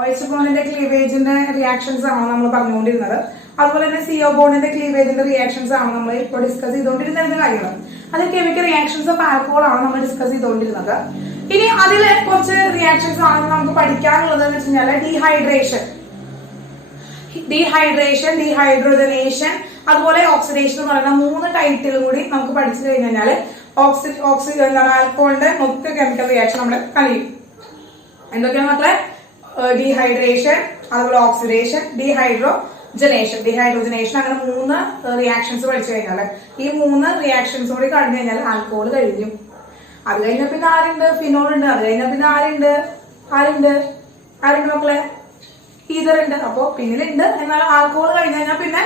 OH ബോണ്ടിന്റെ ക്ലീവേജിന്റെ reactions ആണ് നമ്മൾ പറഞ്ഞുകൊണ്ടിരുന്നത്. അതുപോലെ തന്നെ CO ബോണ്ടിന്റെ ക്ലീവേജിന്റെ റിയാക്ഷൻസ് ആണ് നമ്മൾ ഇപ്പോൾ ഡിസ്കസ് ചെയ്തുകൊണ്ടിരുന്ന കാര്യങ്ങൾ. അത് കെമിക്കൽ റിയാക്ഷൻസ് ഓഫ് ആൽക്കഹോൾ ആണ് നമ്മൾ ഡിസ്കസ് ചെയ്തുകൊണ്ടിരുന്നത്. ഇനി അതിലെ കുറച്ച് റിയാക്ഷൻസ് ആണ് നമുക്ക് പഠിക്കാനുള്ളത് എന്ന് വെച്ച് കഴിഞ്ഞാൽ ഡീഹൈഡ്രേഷൻ, ഡീഹൈഡ്രോജനേഷൻ, അതുപോലെ ഓക്സിഡേഷൻ എന്ന് പറയുന്ന 3 ടൈറ്റിൽ കൂടി നമുക്ക് പഠിച്ചു കഴിഞ്ഞാൽ ആൽക്കഹോളിന്റെ മൊത്തം കെമിക്കൽ റിയാക്ഷൻ നമ്മൾ കഴിയും. എന്തൊക്കെയാണ് മക്കളെ? ഡീഹൈഡ്രേഷൻ, അതുപോലെ ഓക്സിഡേഷൻ, ഡീഹൈഡ്രോജനേഷൻ, അങ്ങനെ 3 റിയാക്ഷൻസ് പഠിച്ചു കഴിഞ്ഞാൽ ഈ 3 റിയാക്ഷൻസ് കൂടി കഴിഞ്ഞു കഴിഞ്ഞാൽ ആൽക്കഹോൾ കഴിഞ്ഞു. അത് കഴിഞ്ഞ പിന്നെ ആരുണ്ട്? ഫിനോൾ ഉണ്ട്. അത് കഴിഞ്ഞ പിന്നെ ആരുണ്ട് മക്കളെ? ഈതർ ഉണ്ട്. അപ്പൊ പിന്നിലുണ്ട്. എന്നാൽ ആൽക്കഹോൾ കഴിഞ്ഞു കഴിഞ്ഞാൽ പിന്നെ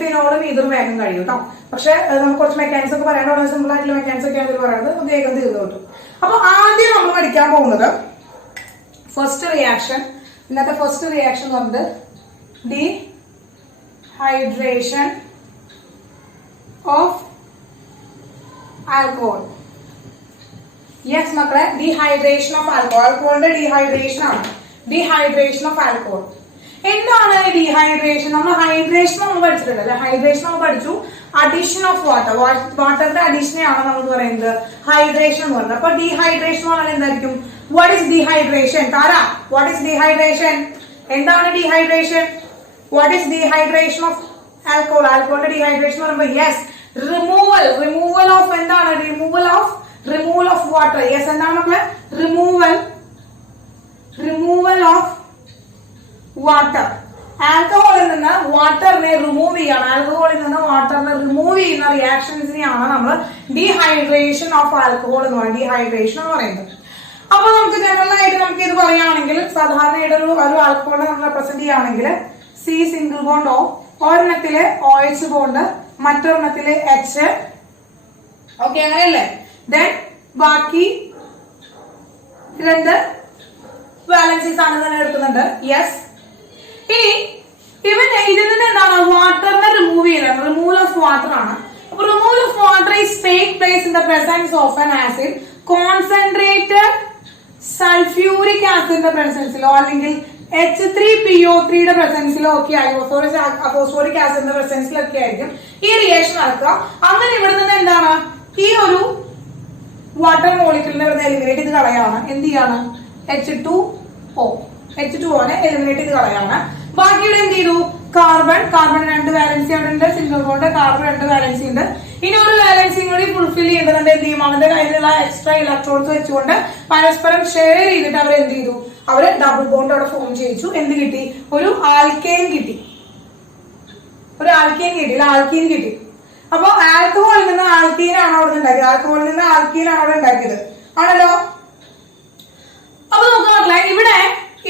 ഫിനോളും ഈതറും വേഗം കഴിയും കേട്ടോ. പക്ഷെ നമുക്ക് കുറച്ച് മെക്കാനിക്സ് ഒക്കെ പറയാൻ വളരെ സിമ്പിൾ ആയിട്ടുള്ള മെക്കാനിക്സ് ഒക്കെ ആണ് പറയുന്നത്, വേഗം തീർന്നു കിട്ടും. അപ്പൊ ആദ്യം നമ്മൾ പഠിക്കാൻ പോകുന്നത് ഫസ്റ്റ് റിയാക്ഷൻ. ഇന്നത്തെ ഫസ്റ്റ് റിയാക്ഷൻ എന്ന് പറയുന്നത് ഡീഹൈഡ്രേഷൻ ഓഫ് ആൽക്കഹോൾ. യെസ് മക്കളെ, ഡീഹൈഡ്രേഷൻ ഓഫ് ആൽക്കഹോൾ. ആൽക്കഹോളിന്റെ ഡീഹൈഡ്രേഷൻ ആണ് ഡീഹൈഡ്രേഷൻ ഓഫ് ആൽക്കഹോൾ. എന്താണ് ഡീഹൈഡ്രേഷൻ? നമ്മൾ ഹൈഡ്രേഷൻ നമ്മൾ പഠിച്ചിട്ടുണ്ട് അല്ലെ? ഹൈഡ്രേഷൻ നമ്മൾ പഠിച്ചു. അഡീഷൻ ഓഫ് വാട്ടർ, വാട്ടറിന്റെ അഡീഷനെയാണ് നമ്മൾ പറയുന്നത് ഹൈഡ്രേഷൻ എന്ന് പറയുന്നത്. അപ്പൊ ഡീഹൈഡ്രേഷൻ എന്ന് പറയുന്നത് എന്തായിരിക്കും? What is dehydration? Tara, what is dehydration? എന്താണ് dehydration? What is dehydration of alcohol? ആൽക്കഹോളിന്റെ ഡീഹൈഡ്രേഷൻ എന്ന് പറയുമ്പോൾ യെസ്, റിമൂവൽ ഓഫ് എന്താണ്? Removal of water. യെസ്, എന്താണ് നമ്മള്? Removal of water. ആൽക്കഹോളിൽ നിന്ന് വാട്ടറിനെ റിമൂവ് ചെയ്യാണ്. ആൽക്കഹോളിൽ നിന്ന് വാട്ടറിനെ റിമൂവ് ചെയ്യുന്ന റിയാക്ഷൻസിനെയാണ് നമ്മൾ ഡീഹൈഡ്രേഷൻ ഓഫ് ആൽക്കഹോൾ എന്ന് പറയുന്നത്. ഡീഹൈഡ്രേഷൻ എന്ന് പറയുന്നത്. അപ്പൊ നമുക്ക് ജനറൽ ആയിട്ട് നമുക്ക് ഇത് പറയുകയാണെങ്കിൽ സാധാരണയായിട്ട് ഒരു ആൽക്കഹോളിനെ നമ്മൾ റെപ്രസെന്റ് ചെയ്യുകയാണെങ്കിൽ C സിംഗിൾ ബോണ്ട് O, ഒരെണ്ണത്തില് OH ബോണ്ട്, മറ്റൊരെണ്ണത്തില് H. ഓക്കെ, അങ്ങനെയല്ലേ? ദെൻ ബാക്കി 2 വാലൻസീസ് ആണ് തന്നെ എടുക്കുന്നുണ്ട്. യെസ്. ഇനി ഇതിൽ നിന്ന് എന്താണ്? വാട്ടറിനെ റിമൂവ് ചെയ്യുന്നത്. റിമൂവൽ ഓഫ് വാട്ടർ ആണ്. അപ്പൊ removal of water is take place in the presence of an acid concentrated sulphuric ആസിഡിന്റെ പ്രസൻസിലോ അല്ലെങ്കിൽ H3PO3 പ്രസൻസിലോ ഒക്കെ ആയിരിക്കും, ഫോസ്ഫോറിക് ആസിഡിന്റെ പ്രസൻസിലൊക്കെ ആയിരിക്കും ഈ റിയാക്ഷൻ നടക്കുക. അങ്ങനെ ഇവിടെ നിന്ന് എന്താണ്? ഈ ഒരു വാട്ടർ മോളിക്യൂളിനെ എലിമിനേറ്റ് ചെയ്ത് കളയാണ്. എന്ത് ചെയ്യാണ്? H2O നെ എലിമിനേറ്റ് ചെയ്ത് കളയാണ്. ബാക്കിയുടെ എന്ത് ചെയ്തു? കാർബൺ 2 വാലൻസി അവിടെ ഉണ്ട്. സിംഗിൾ ബോണ്ട് കാർബൺ 2 വാലൻസി ഉണ്ട്. ഇനി ഒരു വാലൻസി കൂടി ഫുൾഫിൽ ചെയ്യേണ്ടതുണ്ട്. എന്ത് ചെയ്യും? അവന്റെ കയ്യിലുള്ള എക്സ്ട്രാ ഇലക്ട്രോൺസ് വെച്ചുകൊണ്ട് പരസ്പരം ഷെയർ ചെയ്തിട്ട് അവർ എന്ത് ചെയ്തു? അവര് ഡബിൾ ബോണ്ട് അവിടെ ഫോം ചെയ്യിച്ചു. എന്ത് കിട്ടി? ഒരു ആൽക്കെയിൻ കിട്ടി. ആൽക്കീൻ കിട്ടി. അപ്പൊ ആൽക്കഹോളിൽ നിന്ന് ആൽക്കീൻ ആണ് അവിടെ ഉണ്ടാക്കിയത്. അവിടെ ഉണ്ടാക്കിയത് ആണല്ലോ. അപ്പൊ നമുക്ക് മനസ്സിലായി ഇവിടെ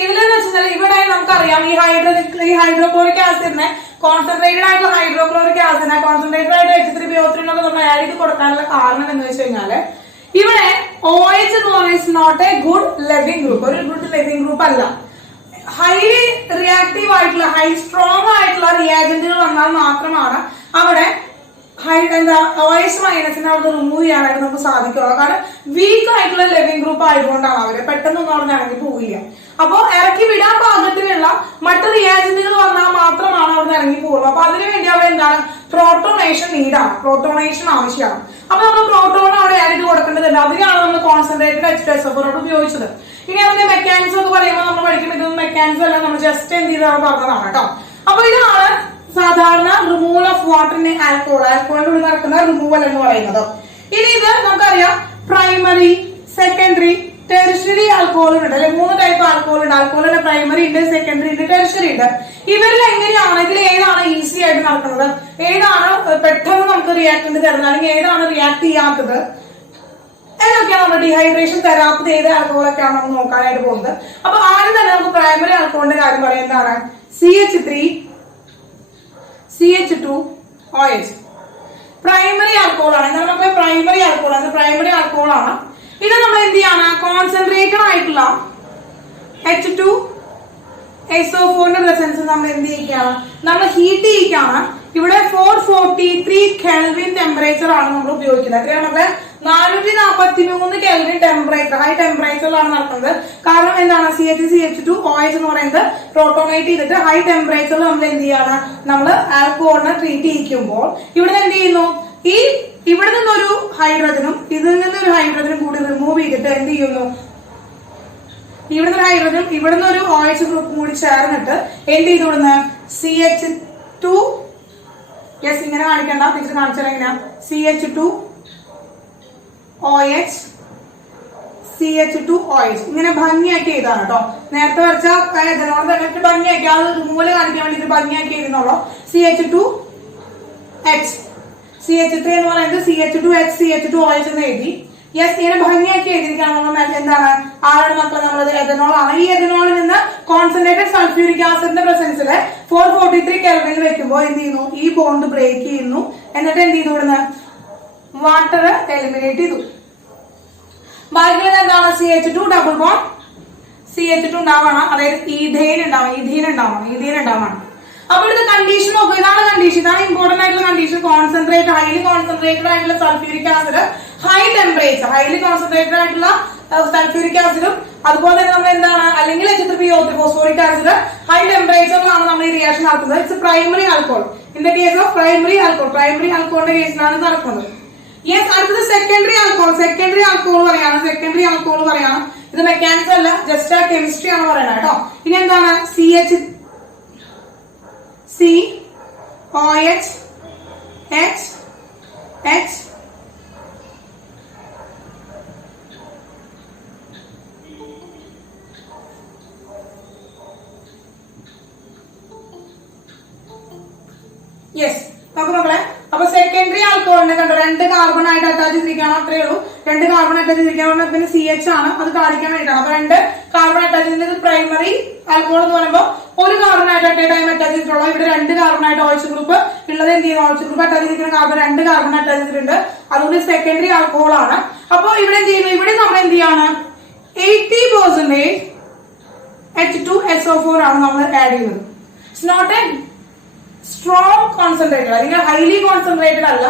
ഇതിലെന്ന് വെച്ചാൽ ഇവിടെ നമുക്കറിയാം ഈ ഹൈഡ്രോക്ലോറിക് ആസിഡിനെ കോൺസെൻട്രേറ്റഡ് ആയിട്ടുള്ള ഹൈഡ്രോക്ലോറിക് ആസിഡിനെ കോൺസെൻട്രേറ്റഡ് ആയിട്ട് H3PO3 എന്നൊക്കെ നമ്മൾ ആഡ് ചെയ്ത് കൊടുക്കാനുള്ള കാരണം എന്ന് വെച്ച് കഴിഞ്ഞാല് ഇവിടെ OH എന്ന് പറയുന്നത് നോട്ട് എ ഗുഡ് ലെവിംഗ് ഗ്രൂപ്പ്. ഒരു ഗുഡ് ലെവിംഗ് ഗ്രൂപ്പ് അല്ല. ഹൈലി റിയാക്റ്റീവ് ആയിട്ടുള്ള സ്ട്രോങ് ആയിട്ടുള്ള റിയാജന്റുകൾ വന്നാൽ മാത്രമാണ് അവിടെ OH മൈനസിനെ അവിടെ റിമൂവ് ചെയ്യാനായിട്ട് നമുക്ക് സാധിക്കുള്ളൂ. കാരണം വീക്ക് ആയിട്ടുള്ള ലിവിംഗ് ഗ്രൂപ്പ് ആയതുകൊണ്ടാണ് അവര് പെട്ടെന്നൊന്നും അവിടെ ഇറങ്ങി പോവില്ല. അപ്പൊ ഇറക്കി വിടാൻ പാകത്തിലുള്ള മറ്റു റിയാജന്റുകൾ വന്നാൽ മാത്രമാണ് അവിടെ ഇറങ്ങി പോകുള്ളൂ. അപ്പൊ അതിനുവേണ്ടി അവിടെ എന്താണ്? പ്രോട്ടോണേഷൻ നീഡാണ്, പ്രോട്ടോണേഷൻ ആവശ്യമാണ്. അപ്പൊ നമ്മൾ പ്രോട്ടോൺ അവിടെ ആഡ് ചെയ്ത് കൊടുക്കേണ്ടതുണ്ട്. അതിനാണ് നമ്മൾ കോൺസെൻട്രേറ്റഡ് H2SO4 ഉപയോഗിച്ചത്. ഇനി അതിന്റെ മെക്കാനിസം ഒക്കെ പറയുമ്പോൾ നമ്മൾ പഠിക്കുമ്പോൾ ഇതൊന്നും മെക്കാനിസം അല്ല, നമ്മൾ ജസ്റ്റ് എന്ത് ചെയ്താണ് പറഞ്ഞതാണ് കേട്ടോ. അപ്പൊ ഇതാണ് സാധാരണ റിമൂവൽ ഓഫ് വാട്ടറിന്റെ ആൽക്കഹോളിന്റെ ഉള്ളിൽ നടക്കുന്ന റിമൂവൽ എന്ന് പറയുന്നത്. ഇനി ഇത് നമുക്കറിയാം പ്രൈമറി, സെക്കൻഡറി, ടെറിഷറി ആൽക്കഹോൾ ഉണ്ട് അല്ലെ? 3 ടൈപ്പ് ആൽക്കഹോൾ ഉണ്ട്. ആൽക്കഹോളിന്റെ പ്രൈമറി ഉണ്ട്, സെക്കൻഡറി ഉണ്ട്, ടെറിഷറി ഉണ്ട്. ഇവരിൽ എങ്ങനെയാണ് ഏതാണ് ഈസി ആയിട്ട് നടക്കുന്നത്, ഏതാണ് പെട്ടെന്ന് നമുക്ക് റിയാക്ടന്റ് തരുന്നത്, അല്ലെങ്കിൽ ഏതാണ് റിയാക്ട് ചെയ്യാത്തത് എന്നൊക്കെയാണ് നമ്മൾ ഡീഹൈഡ്രേഷൻ തരാത്തത് ഏത് ആൽക്കഹോളൊക്കെയാണ് നമ്മൾ നോക്കാനായിട്ട് പോകുന്നത്. അപ്പൊ ആദ്യം തന്നെ നമുക്ക് പ്രൈമറി ആൽക്കഹോളിന്റെ കാര്യം പറയാം. എന്താണ്? CH3CH2OH പ്രൈമറി ആൽക്കഹോൾ ആണ്. നമുക്ക് പ്രൈമറി ആൽക്കഹോൾ ആണ്. ഇത് നമ്മൾ എന്ത് ചെയ്യാണ്? കോൺസെൻട്രേറ്റഡ് ആയിട്ടുള്ള H2SO4 പ്രസൻസ് നമ്മൾ എന്ത് ചെയ്യിക്കാണ്? നമ്മൾ ഹീറ്റ് ചെയ്യിക്കാണ്. ഇവിടെ 443 കെൽവിൻ ടെമ്പറേച്ചർ ആണ് നമ്മൾ ഉപയോഗിക്കുന്നത്. എത്രയാണ്? 443 കെൽവിൻ ടെമ്പറേച്ചർ, ഹൈ ടെമ്പറേച്ചറിലാണ് നടക്കുന്നത്. കാരണം എന്താണ്, CH2 OH എന്ന് പറയുന്നത് പ്രോട്ടോണേറ്റ് ചെയ്തിട്ട് ഹൈ ടെമ്പറേച്ചറിൽ നമ്മൾ എന്ത് ചെയ്യാണ്, നമ്മൾ ആൽക്കഹോളിനെ ട്രീറ്റ് ചെയ്യിക്കുമ്പോൾ ഇവിടെ എന്ത് ചെയ്യുന്നു, ഈ ഇവിടെ നിന്നൊരു ഹൈഡ്രജനും ഇതിൽ നിന്നൊരു ഹൈഡ്രജനും കൂടി റിമൂവ് ചെയ്തിട്ട് എന്ത് ചെയ്യുന്നു, ഇവിടുന്ന് ഒരു ഹൈഡ്രജനും ഇവിടുന്ന് ഒരു OH ഗ്രൂപ്പും കൂടി ചേർന്നിട്ട് എന്ത് ചെയ്തു വിടുന്നത്, CH2 യെസ് ഇങ്ങനെ കാണിക്കണ്ട, ടീച്ചർ കാണിച്ചാൽ എങ്ങനെയാ, CH2 OH CH2OH ഇങ്ങനെ ഭംഗിയാക്കി എഴുതാണ് കേട്ടോ. നേരത്തെ വരച്ച ഇതിനോട് തന്നെ ഭംഗിയാക്കി, അത് മൂല കാണിക്കാൻ വേണ്ടി ഭംഗിയാക്കി എഴുതുന്നുള്ളൂ. CH2H CH3 എന്ന് പറയുന്നത് CH2H CH2OH എന്ന് എഴുതി. യെസ് ഇങ്ങനെ ഭംഗിയാക്കി എഴുതിയിരിക്കുകയാണ്. എന്താണ്, ആരാണ് മക്കളെ, നമ്മളത് എഥനോൾ ആണ്. ഈ എഥനോളിൽ നിന്ന് കോൺസെൻട്രേറ്റഡ് സൾഫ്യൂരിക് ആസിഡിന്റെ പ്രസൻസില് 443 കെൽവിനിൽ വെക്കുമ്പോൾ എന്ത് ചെയ്യുന്നു, ഈ ബോണ്ട് ബ്രേക്ക് ചെയ്യുന്നു. എന്നിട്ട് എന്ത് ചെയ്തു വിടുന്നത്, വാട്ടർ എലിമിനേറ്റ് ചെയ്തു. ബാക്കിയുള്ളത് എന്താണ്, CH2 ഡബിൾ ബോണ്ട് CH2 ഉണ്ടാവണം, അതായത് ഈഥെയ്ൻ ഉണ്ടാവണം. അപ്പോൾ ഇത് കണ്ടീഷൻ നോക്കുക, ഇതാണ് കണ്ടീഷൻ, ഇതാണ് ഇമ്പോർട്ടന്റ് ആയിട്ടുള്ള കണ്ടീഷൻ. കോൺസെൻട്രേറ്റ്, ഹൈലി കോൺസെൻട്രേറ്റഡ് ആയിട്ടുള്ള sulphuric acid, high temperature, highly concentrated ആയിട്ടുള്ള സൾഫ്യൂരിക് ആസിഡും അതുപോലെ തന്നെ നമ്മൾ എന്താണ്, അല്ലെങ്കിൽ H3PO3 ഫോസ്ഫോറിക് ആസിഡ് ഹൈ ടെമ്പറേച്ചറിലാണ് നമ്മൾ ഈ റിയാക്ഷൻ നടത്തുന്നത്. It's primary alcohol. In the case of primary ആൽക്കഹോളിന്റെ കേസിലാണ് നടക്കുന്നത്. യെസ്, അടുത്തത് സെക്കൻഡറി ആൽക്കഹോൾ പറയാണ്. ഇത് മെക്കാനിക്സ് അല്ല, ജസ്റ്റ് ആ കെമിസ്ട്രി ആണ് പറയുന്നത് കേട്ടോ. ഇനി എന്താണ്, COH H യെസ് നമുക്ക് നോക്കണേ. അപ്പൊ സെക്കൻഡറി ആൽക്കഹോളിനെ കണ്ടോ, 2 കാർബൺ ആയിട്ട് അറ്റാച്ച് ചെയ്തിരിക്കണം, അത്രേ ഉള്ളൂ. 2 കാർബൺ അറ്റാച്ച് ചെയ്തിരിക്കണം, പിന്നെ CH ആണ്, അത് കാണിക്കാൻ വേണ്ടിയിട്ടാണ്. അപ്പൊ 2 കാർബൺ അറ്റാച്ച് ചെയ്തത് പ്രൈമറി ആൽക്കഹോൾ എന്ന് പറയുമ്പോൾ 1 കാർബൺ ആയിട്ട് അറ്റ് ടൈം അറ്റാച്ച് ചെയ്തിട്ടുള്ള, ഇവിടെ 2 കാർബൺ ആയിട്ട് OH ഗ്രൂപ്പ് ഉള്ളത് എന്ത് ചെയ്യുന്നു, OH ഗ്രൂപ്പ് അറ്റാച്ച് ചെയ്തിരിക്കുന്ന കാർബൺ 2 കാർബൺ അറ്റാച്ച് ചെയ്തിട്ടുണ്ട്, അതുകൊണ്ട് സെക്കൻഡറി ആൽക്കഹോൾ ആണ്. അപ്പൊ ഇവിടെ എന്ത് ചെയ്യുന്നു, ഇവിടെ നമ്മൾ എന്ത് ചെയ്യാണ്, 80% H2SO4 ആണ് നമ്മൾ ആഡ് ചെയ്യുന്നത്. It's not a strong concentrated, അല്ലെങ്കിൽ ഹൈലി കോൺസെൻട്രേറ്റഡ് അല്ല,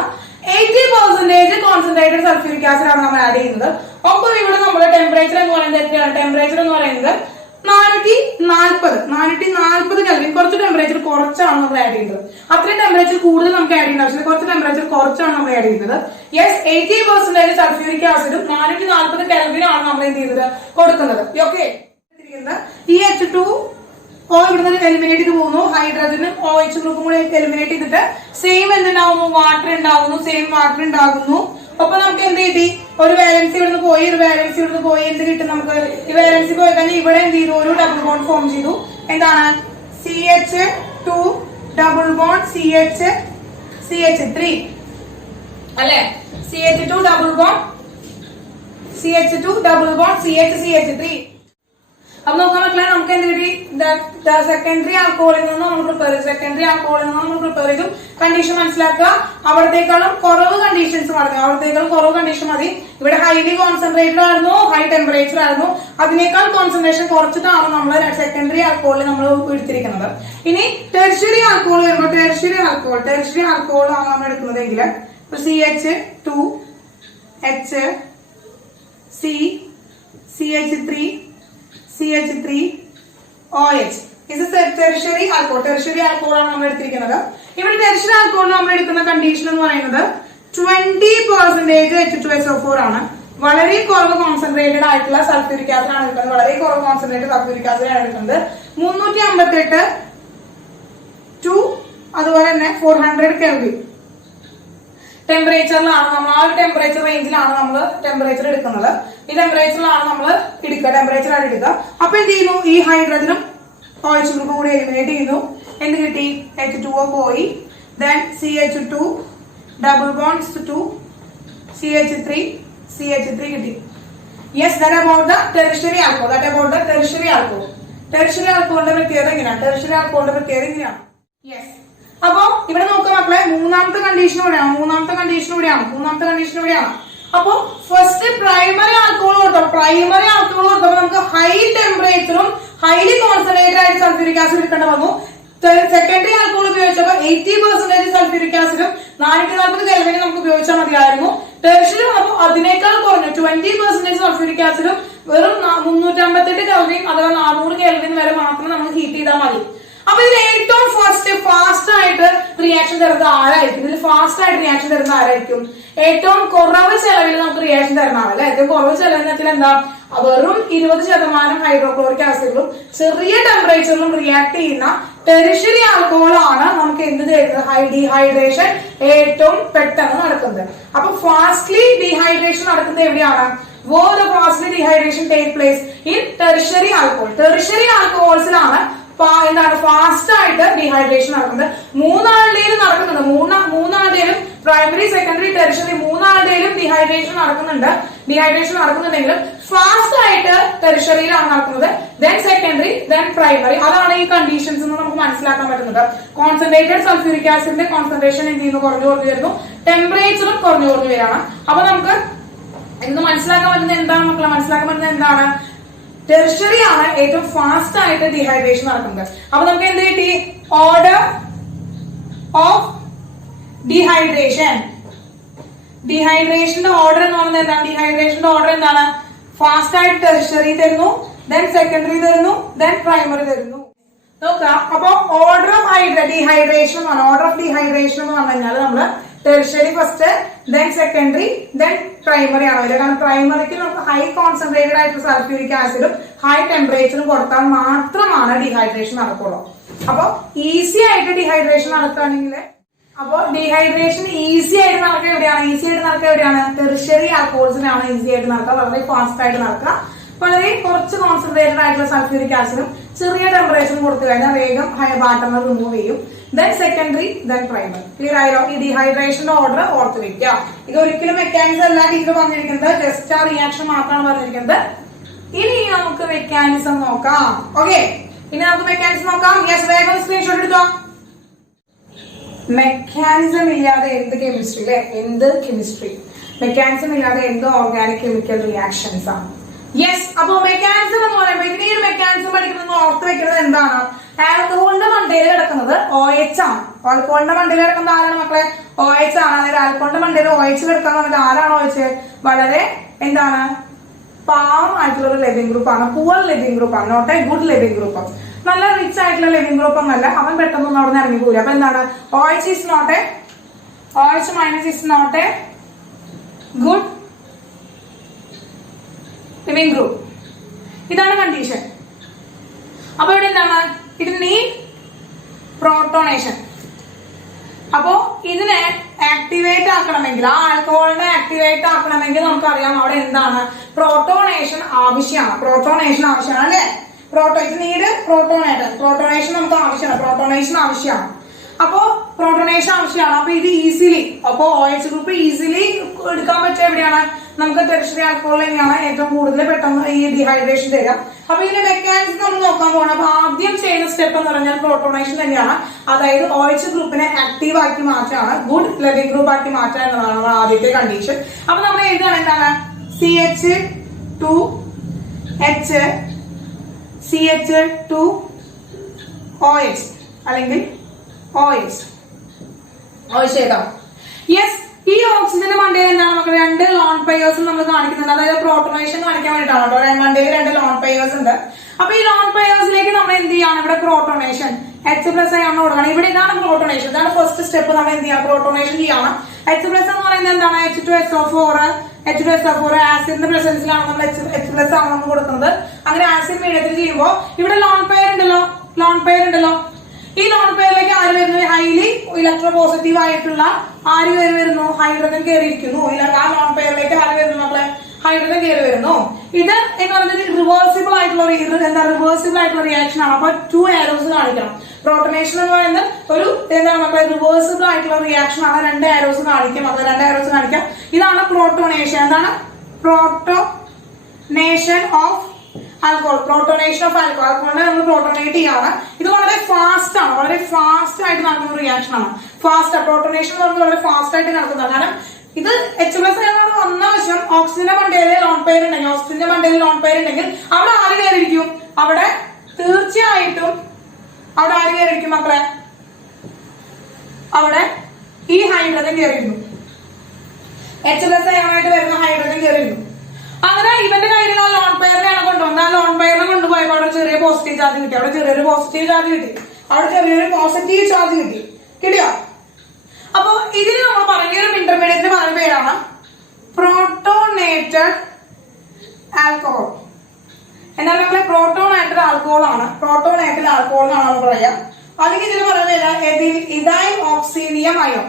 80% കോൺസെൻട്രേറ്റഡ് സൾഫ്യൂരിക് ആസിഡ് ആണ് നമ്മൾ ആഡ് ചെയ്യുന്നത്. ഒപ്പം ഇവിടെ നമ്മുടെ ടെമ്പറേച്ചർ എന്ന് പറയുന്നത് എത്രയാണ്, ടെമ്പറേച്ചർ എന്ന് പറയുന്നത് 440 കെൽവിൻ. കുറച്ച് ടെമ്പറേച്ചർ കുറച്ചാണ് നമ്മൾ ആഡ് ചെയ്യുന്നത്. അത്രയും ടെമ്പറേച്ചർ കൂടുതൽ നമുക്ക് ആഡ് ചെയ്യേണ്ട ആവശ്യമില്ല, കുറച്ച് ടെമ്പറേച്ചർ കുറച്ചാണ് നമ്മൾ ആഡ് ചെയ്യുന്നത്. യെസ്, 80% സൾഫ്യൂരിക് ആസിഡും 440 കെൽവിൻ ആണ് നമ്മൾ എന്ത് ചെയ്യുന്നത്, കൊടുക്കുന്നത്. ഓക്കെ, ഈ H2O ഇവിടുന്ന് എലിമിനേറ്റ് ചെയ്ത് പോകുന്നു, ഹൈഡ്രജനും OH ഗ്രൂപ്പും കൂടി എലിമിനേറ്റ് ചെയ്തിട്ട് സെയിം എന്തുണ്ടാവുന്നു, വാട്ടർ ഉണ്ടാകുന്നു. അപ്പൊ നമുക്ക് എന്ത് കിട്ടി, ഒരു വാലൻസി ഇവിടുന്ന് പോയി, എന്ത് കിട്ടും നമുക്ക്, ഈ വാലൻസി പോയി കഴിഞ്ഞാൽ ഇവിടെ എന്ത് ചെയ്തു, ഒരു ഡബിൾ ബോണ്ട് ഫോം ചെയ്തു. എന്താണ്, CH2 ഡബിൾ ബോണ്ട് CH3 അല്ലെ, CH2 ഡബിൾ ബോണ്ട് CH3. അപ്പൊ നോക്കാൻ പറ്റില്ല, നമുക്ക് എന്ത് കിട്ടി, സെക്കൻഡറി ആൽക്കഹോളിൽ നിന്ന് നമ്മൾ പ്രിപ്പയർ ചെയ്തു. കണ്ടീഷൻ മനസ്സിലാക്കുക, അവിടത്തേക്കാളും കുറവ് കണ്ടീഷൻസ് മതി. ഇവിടെ ഹൈലി കോൺസെൻട്രേറ്റഡ് ആയിരുന്നു, ഹൈ ടെമ്പറേച്ചർ ആയിരുന്നു, അതിനേക്കാൾ കോൺസെൻട്രേഷൻ കുറച്ചിട്ടാണ് നമ്മൾ സെക്കൻഡറി ആൽക്കഹോളിൽ നമ്മൾ എടുത്തിരിക്കുന്നത്. ഇനി ടെർഷ്യറി ആൽക്കഹോൾ വരുമ്പോൾ, ടെർഷ്യറി ആൽക്കഹോൾ ആണ് നമ്മൾ എടുക്കുന്നതെങ്കിൽ CH2H CH3OH ഇത് ടെർഷ്യറി ആൽക്കഹോൾ ആണ് നമ്മൾ എടുത്തിരിക്കുന്നത്. ഇവിടെ ടെർഷ്യറി ആൽക്കഹോൾ നമ്മൾ എടുക്കുന്ന കണ്ടീഷൻ എന്ന് പറയുന്നത് 20% H2SO4 ആണ്. വളരെ കുറവ് കോൺസെൻട്രേറ്റഡ് ആയിട്ടുള്ള സൾഫ്യൂരിക് ആസിഡ് ആണ് എടുക്കുന്നത്. 358 ടു അതുപോലെ തന്നെ 400 കെൽവിൻ ടെമ്പറേച്ചറിലാണ് നമ്മൾ, ആ ഒരു ടെമ്പറേച്ചർ റേഞ്ചിലാണ് നമ്മൾ ടെമ്പറേച്ചർ എടുക്കുന്നത്. ഈ ടെമ്പറേച്ചറിലാണ് നമ്മൾ എടുക്കുക. അപ്പൊ എന്ത് ചെയ്യുന്നു, ഈ ഹൈഡ്രജനും OH ഗ്രൂപ്പും കൂടി എലിമിനേറ്റ് ചെയ്യുന്നു. എന്ത് കിട്ടി, H2O പോയി, then CH2 double bonds to CH3 കിട്ടി. Yes, that about the tertiary alcohol. Tertiary ആൽക്കഹോളിന്റെ പ്രത്യേകത എങ്ങനെയാണ്? യെസ്, അപ്പൊ ഇവിടെ നോക്കുക മക്കളെ, മൂന്നാമത്തെ കണ്ടീഷൻ ഇവിടെയാണ്. അപ്പൊ ഫസ്റ്റ് പ്രൈമറി ആൽക്കഹോൾ കൊടുത്തപ്പോൾ നമുക്ക് ഹൈ ടെമ്പറേച്ചറും ഹൈലി കോൺസെൻട്രേറ്റഡ് ആയിട്ട് സൾഫ്യൂരിക് ആസിഡ് എടുക്കേണ്ടി വന്നു. സെക്കൻഡറി ആൽക്കഹോൾ ഉപയോഗിച്ചപ്പോൾ 80% സൾഫ്യൂരിക് ആസിഡും 440 കെൽവിനും നമുക്ക് ഉപയോഗിച്ചാൽ മതിയായിരുന്നു. ടെർഷ്യറി വന്നപ്പോൾ അതിനേക്കാൾ കുറഞ്ഞു 20% സൾഫ്യൂരിക് ആസിഡും വെറും 358 കെൽവിൻ അഥവാ 400 കെൽവിൻ വരെ മാത്രം നമ്മൾ ഹീറ്റ് ചെയ്താൽ മതി. അപ്പൊ ഇതിൽ ഏറ്റവും ഫാസ്റ്റ് ആയിട്ട് റിയാക്ഷൻ തരുന്നത് ആരായിരിക്കും? ഇതിൽ ഫാസ്റ്റ് ആയിട്ട് റിയാക്ഷൻ തരുന്ന ആരായിരിക്കും? ഏറ്റവും കുറവ് ചെലവിൽ നമുക്ക് റിയാക്ഷൻ തരുന്ന ആളല്ലേ. ഏറ്റവും കുറവ് ചെലവിൽ വെച്ചാൽ എന്താ? വെറും 20% ഹൈഡ്രോക്ലോറിക് ആസിഡും ചെറിയ ടെമ്പറേച്ചറിലും റിയാക്ട് ചെയ്യുന്ന ടെറിഷ്യറി ആൽക്കഹോൾ ആണ് നമുക്ക് എന്ത് ചെയ്യുന്നത്? ഡീഹൈഡ്രേഷൻ ഏറ്റവും പെട്ടെന്ന് നടക്കുന്നത്. അപ്പൊ ഫാസ്റ്റ്ലി ഡീഹൈഡ്രേഷൻ നടക്കുന്നത് എവിടെയാണ്? Where the fastly dehydration take place in tertiary alcohol. Tertiary alcoholsലാണ് എന്താണ് ഫാസ്റ്റ് ആയിട്ട് ഡീഹൈഡ്രേഷൻ നടക്കുന്നത്. മൂന്നാളുടെയും നടക്കുന്നുണ്ട്. മൂന്നാളുടെയും പ്രൈമറി സെക്കൻഡറി ടെറിഷ്യറി മൂന്നാളുടെയും ഡീഹൈഡ്രേഷൻ നടക്കുന്നുണ്ടെങ്കിലും ഫാസ്റ്റ് ആയിട്ട് ടെറിഷ്യറിയിലാണ് നടക്കുന്നത്. Then secondary, then primary. അതാണ് ഈ കണ്ടീഷൻസ് നമുക്ക് മനസ്സിലാക്കാൻ പറ്റുന്നത്. കോൺസെൻട്രേറ്റഡ് സൾഫ്യൂരിക് ആസിഡിന്റെ കോൺസെൻട്രേഷൻ എന്ത് ചെയ്യുന്നു? കുറഞ്ഞു വരുന്നു. ടെമ്പറേച്ചറും കുറഞ്ഞു വരികയാണ്. അപ്പൊ നമുക്ക് ഇന്ന് മനസ്സിലാക്കാൻ പറ്റുന്നത് എന്താണ് മക്കളെ? മനസ്സിലാക്കാൻ പറ്റുന്നത് എന്താണ്? ടെറിഷ്യറി ആണ് ഏറ്റവും ഫാസ്റ്റ് ആയിട്ട് ഡീഹൈഡ്രേഷൻ നടക്കുന്നത്. അപ്പൊ നമുക്ക് എന്ത് കിട്ടി? Order of dehydration. ഡീഹൈഡ്രേഷന്റെ ഓർഡർ എന്ന് പറയുന്നത് എന്താണ്? ഡീഹൈഡ്രേഷന്റെ ഓർഡർ എന്താണ്? ഫാസ്റ്റ് ആയിട്ട് ടെറിഷ്യറി തരുന്നു, ദെൻ സെക്കൻഡറി തരുന്നു, ദെൻ പ്രൈമറി തരുന്നു. നോക്കാം. അപ്പൊ order of dehydration order of dehydration എന്ന് പറഞ്ഞു കഴിഞ്ഞാൽ നമ്മള് tertiary first, then secondary, then primary ആണ് വരിക. കാരണം പ്രൈമറിക്ക് നമുക്ക് ഹൈ കോൺസെൻട്രേറ്റഡ് ആയിട്ടുള്ള സൾഫ്യൂരിക് ആസിഡും ഹൈ ടെമ്പറേച്ചറും കൊടുത്താൽ മാത്രമാണ് ഡീഹൈഡ്രേഷൻ നടക്കുള്ളൂ. അപ്പൊ ഈസി ആയിട്ട് ഡീഹൈഡ്രേഷൻ നടക്കുകയാണെങ്കിൽ ഡീഹൈഡ്രേഷൻ ഈസി ആയിട്ട് നടക്കുക എവിടെയാണ്? ടെറിഷ്യറി ആൽക്കഹോൾസിനാണ് ഈസി ആയിട്ട് നടക്കുക. വളരെ ഫാസ്റ്റ് ആയിട്ട് നടക്കുക. വളരെ കുറച്ച് കോൺസെൻട്രേറ്റഡ് ആയിട്ടുള്ള സൾഫ്യൂരിക് ആസിഡും ചെറിയ ടെമ്പറേച്ചറും കൊടുത്തു കഴിഞ്ഞാൽ വേഗം വാട്ടർ റിമൂവ് ചെയ്യും. Then secondary, then primary. Clear ആയോ? ഈ ഡീഹൈഡ്രേഷന്റെ ഓർഡർ ഓർത്ത് വെക്കുക. ഇത് ഒരിക്കലും മെക്കാനിസം അല്ല ടീച്ചർ പറഞ്ഞിരിക്കുന്നത്, ജസ്റ്റ് ആ റിയാക്ഷൻ മാത്രമാണ് പറഞ്ഞിരിക്കുന്നത്. ഇനി നമുക്ക് മെക്കാനിസം നോക്കാം. ഓക്കെ, ഇനി നമുക്ക് മെക്കാനിസം നോക്കാം. യെസ്, വേഗം സ്ക്രീൻഷോട്ട് എടുത്തോ. മെക്കാനിസം ഇല്ലാതെ എന്ത് കെമിസ്ട്രി അല്ലെ? എന്ത് കെമിസ്ട്രി? മെക്കാനിസം ഇല്ലാതെ എന്ത് ഓർഗാനിക് കെമിക്കൽ റിയാക്ഷൻസ് ആണ്? യെസ്. അപ്പൊ മെക്കാനിസം എന്ന് പറയുമ്പോൾ ഇതിന് ഈ മെക്കാനിസം പഠിക്കുന്നത് ഓർത്ത് വെക്കുന്നത് എന്താണ്? ആൽക്കഹോളിന്റെ മണ്ടയിൽ കിടക്കുന്നത് OH ആണ്. ആൽക്കഹോളിന്റെ മണ്ടയിൽ കിടക്കുന്നത് ആരാണ് മക്കളെ? OH ആണ്. അതായത് ആൽക്കഹോളിന്റെ മണ്ടയിൽ OH കിടക്കാൻ പറഞ്ഞത് ആരാണ്? OH വളരെ എന്താണ്? പാവം ആയിട്ടുള്ള ഒരു ലിവിംഗ് ഗ്രൂപ്പ് ആണ്. പുവർ ലിവിംഗ് ഗ്രൂപ്പ് ആണ്, not a good living group. നല്ല റിച്ച് ആയിട്ടുള്ള ലിവിംഗ് ഗ്രൂപ്പ് ഒന്നല്ല. അവൻ പെട്ടെന്നൊന്നും അവിടെ നിന്ന് ഇറങ്ങി പോകില്ല. അപ്പൊ എന്താണ്? OH is not a OH minus is not a good living group. ഇതാണ് കണ്ടീഷൻ. അപ്പൊ ഇവിടെ എന്താണ്? It need protonation. അപ്പോ ഇതിനെ ആക്ടിവേറ്റ് ആക്കണമെങ്കിൽ, ആ ആൽക്കഹോളിനെ ആക്ടിവേറ്റ് ആക്കണമെങ്കിൽ നമുക്കറിയാം അവിടെ എന്താണ്? പ്രോട്ടോണേഷൻ ആവശ്യമാണ്. അല്ലെ? ഇത് നീഡ് പ്രോട്ടോണേഷൻ നമുക്ക് ആവശ്യമാണ്. അപ്പോ പ്രോട്ടോണേഷൻ ആവശ്യമാണ്. അപ്പൊ ഇത് ഈസിലി, അപ്പോ OH ഗ്രൂപ്പ് ഈസിലി എടുക്കാൻ പറ്റിയ എവിടെയാണ്? നമുക്ക് ടെറിഷ്യറി ആൽക്കഹോൾ തന്നെയാണ് ഏറ്റവും കൂടുതൽ പെട്ടെന്ന് ഈ ഡീഹൈഡ്രേഷൻ തരിക. അപ്പൊ ഇതിന്റെ മെക്കാനിസം നമ്മൾ നോക്കാൻ പോകണം. അപ്പൊ ആദ്യം ചെയ്യുന്ന സ്റ്റെപ്പ് എന്ന് പറഞ്ഞാൽ പ്രോട്ടോണേഷൻ തന്നെയാണ്. അതായത് OH ഗ്രൂപ്പിനെ ആക്റ്റീവ് ആക്കി മാറ്റാണ്, ഗുഡ് ലിവിംഗ് ഗ്രൂപ്പ് ആക്കി മാറ്റുക എന്നതാണ് നമ്മുടെ ആദ്യത്തെ കണ്ടീഷൻ. അപ്പൊ നമ്മൾ എഴുതുകയാണ് എന്താണ്? CH2OH അല്ലെങ്കിൽ OH എഴുതാം. യെസ്. ഈ ഓക്സിജന്റെ മണ്ടയിൽ എന്താണ് മക്കൾ? 2 ലോൺ പെയേഴ്സും നമ്മൾ കാണിക്കുന്നുണ്ട്. അതായത് പ്രോട്ടോണേഷൻ കാണിക്കാൻ വേണ്ടിയിട്ടാണ് കേട്ടോ. മണ്ടയിൽ 2 ലോൺ പെയേഴ്സ് ഉണ്ട്. അപ്പൊ ഈ ലോൺ പെയേഴ്സിലേക്ക് നമ്മൾ എന്ത് ചെയ്യാണ്? ഇവിടെ പ്രോട്ടോണേഷൻ H+ ആണ് കൊടുക്കണം. ഇവിടെ ഇതാണ് പ്രോട്ടോണേഷൻ. ഇതാണ് ഫസ്റ്റ് സ്റ്റെപ്പ്. നമ്മൾ എന്ത് ചെയ്യാം? പ്രോട്ടോണേഷൻ ചെയ്യാണ്. H+ എന്ന് പറയുന്നത് എന്താണ്? H2SO4 ആസിഡിന്റെ പ്രസൻസിലാണ് നമ്മൾ H+ ആണ് നമ്മൾ കൊടുക്കുന്നത്. അങ്ങനെ ആസിഡ് മീഡിയത്തിൽ ചെയ്യുമ്പോൾ ഇവിടെ ലോൺ പെയർ ഉണ്ടല്ലോ. ഈ ലോൺ പെയറിലേക്ക് ആര് വരുന്നു? ഹൈലി ഇലക്ട്രോ പോസിറ്റീവ് ആയിട്ടുള്ള ആര് കയറി വരുന്നു? ഹൈഡ്രജൻ കയറിയിരിക്കുന്നു. ആ ലോൺ പെയറിലേക്ക് ആര് വരുന്നു മക്കളെ? ഹൈഡ്രജൻ കയറി വരുന്നു. ഇത് എന്ന് പറയുന്നത് റിവേഴ്സിബിൾ ആയിട്ടുള്ള റിയാക്ഷൻ ആണ്. അപ്പൊ 2 ആരോസ് കാണിക്കണം. പ്രോട്ടോണേഷൻ എന്ന് പറയുന്നത് ഒരു എന്താണ് മക്കളെ? റിവേഴ്സിബിൾ ആയിട്ടുള്ള റിയാക്ഷൻ ആണ്. 2 ആരോസ് കാണിക്കും. മക്കളെ 2 ആരോസ് കാണിക്കാം. ഇതാണ് പ്രോട്ടോണേഷൻ. എന്താണ്? Protonation of alcohol. ആൽക്കഹോളിനെ നമ്മൾ പ്രോട്ടോണേറ്റ് ചെയ്യാണ്. ഇത് വളരെ ഫാസ്റ്റ് ആണ്. വളരെ ഫാസ്റ്റ് ആയിട്ട് നടക്കുന്ന റിയാക്ഷൻ ആണ്. പ്രോട്ടോണേഷൻ എന്ന് പറയുന്നത് വളരെ ഫാസ്റ്റ് ആയിട്ട് നടക്കുന്നതാണ്. കാരണം ഇത് H+ എന്നോട് വന്ന വശം ഓക്സിജന്റെ മണ്ടയിൽ ലോൺ പെയർ ഉണ്ടെങ്കിൽ അവിടെ ആര് കയറിയിരിക്കും? അവിടെ തീർച്ചയായിട്ടും അവിടെ ആര് കയറിയിരിക്കും മക്കളെ? അവിടെ ഈ ഹൈഡ്രജൻ കയറിയിരുന്നു. H plus അയോണായിട്ട് വരുന്ന ഹൈഡ്രജൻ കയറി വരുന്നു. അങ്ങനെ ഇവന്റെ കയ്യിൽ ആ ലോൺ പെയറിനെയാണ് കൊണ്ടുവന്നത്. ആ ലോൺ പെയറിനെ കൊണ്ടുപോയപ്പോൾ അവിടെ ചെറിയ പോസിറ്റീവ് ചാർജ് കിട്ടി. അവിടെ ചെറിയൊരു പോസിറ്റീവ് ചാർജ് കിട്ടി. കിട്ടിയോ? അപ്പൊ ഇതിന് നമ്മൾ പറഞ്ഞ ഒരു ഇന്റർമീഡിയറ്റിന് പറഞ്ഞ പേരാണ് പ്രോട്ടോണേറ്റഡ് ആൽക്കഹോൾ. എന്നാൽ നമ്മളെ പ്രോട്ടോണേറ്റഡ് ആൽക്കഹോൾ ആണ്. പ്രോട്ടോണേറ്റഡ് ആൽക്കഹോൾ എന്നാണ് നമ്മൾ പറയാം. അല്ലെങ്കിൽ ഇതിന് പറയുന്ന പേരാണ് ethyl oxonium ion.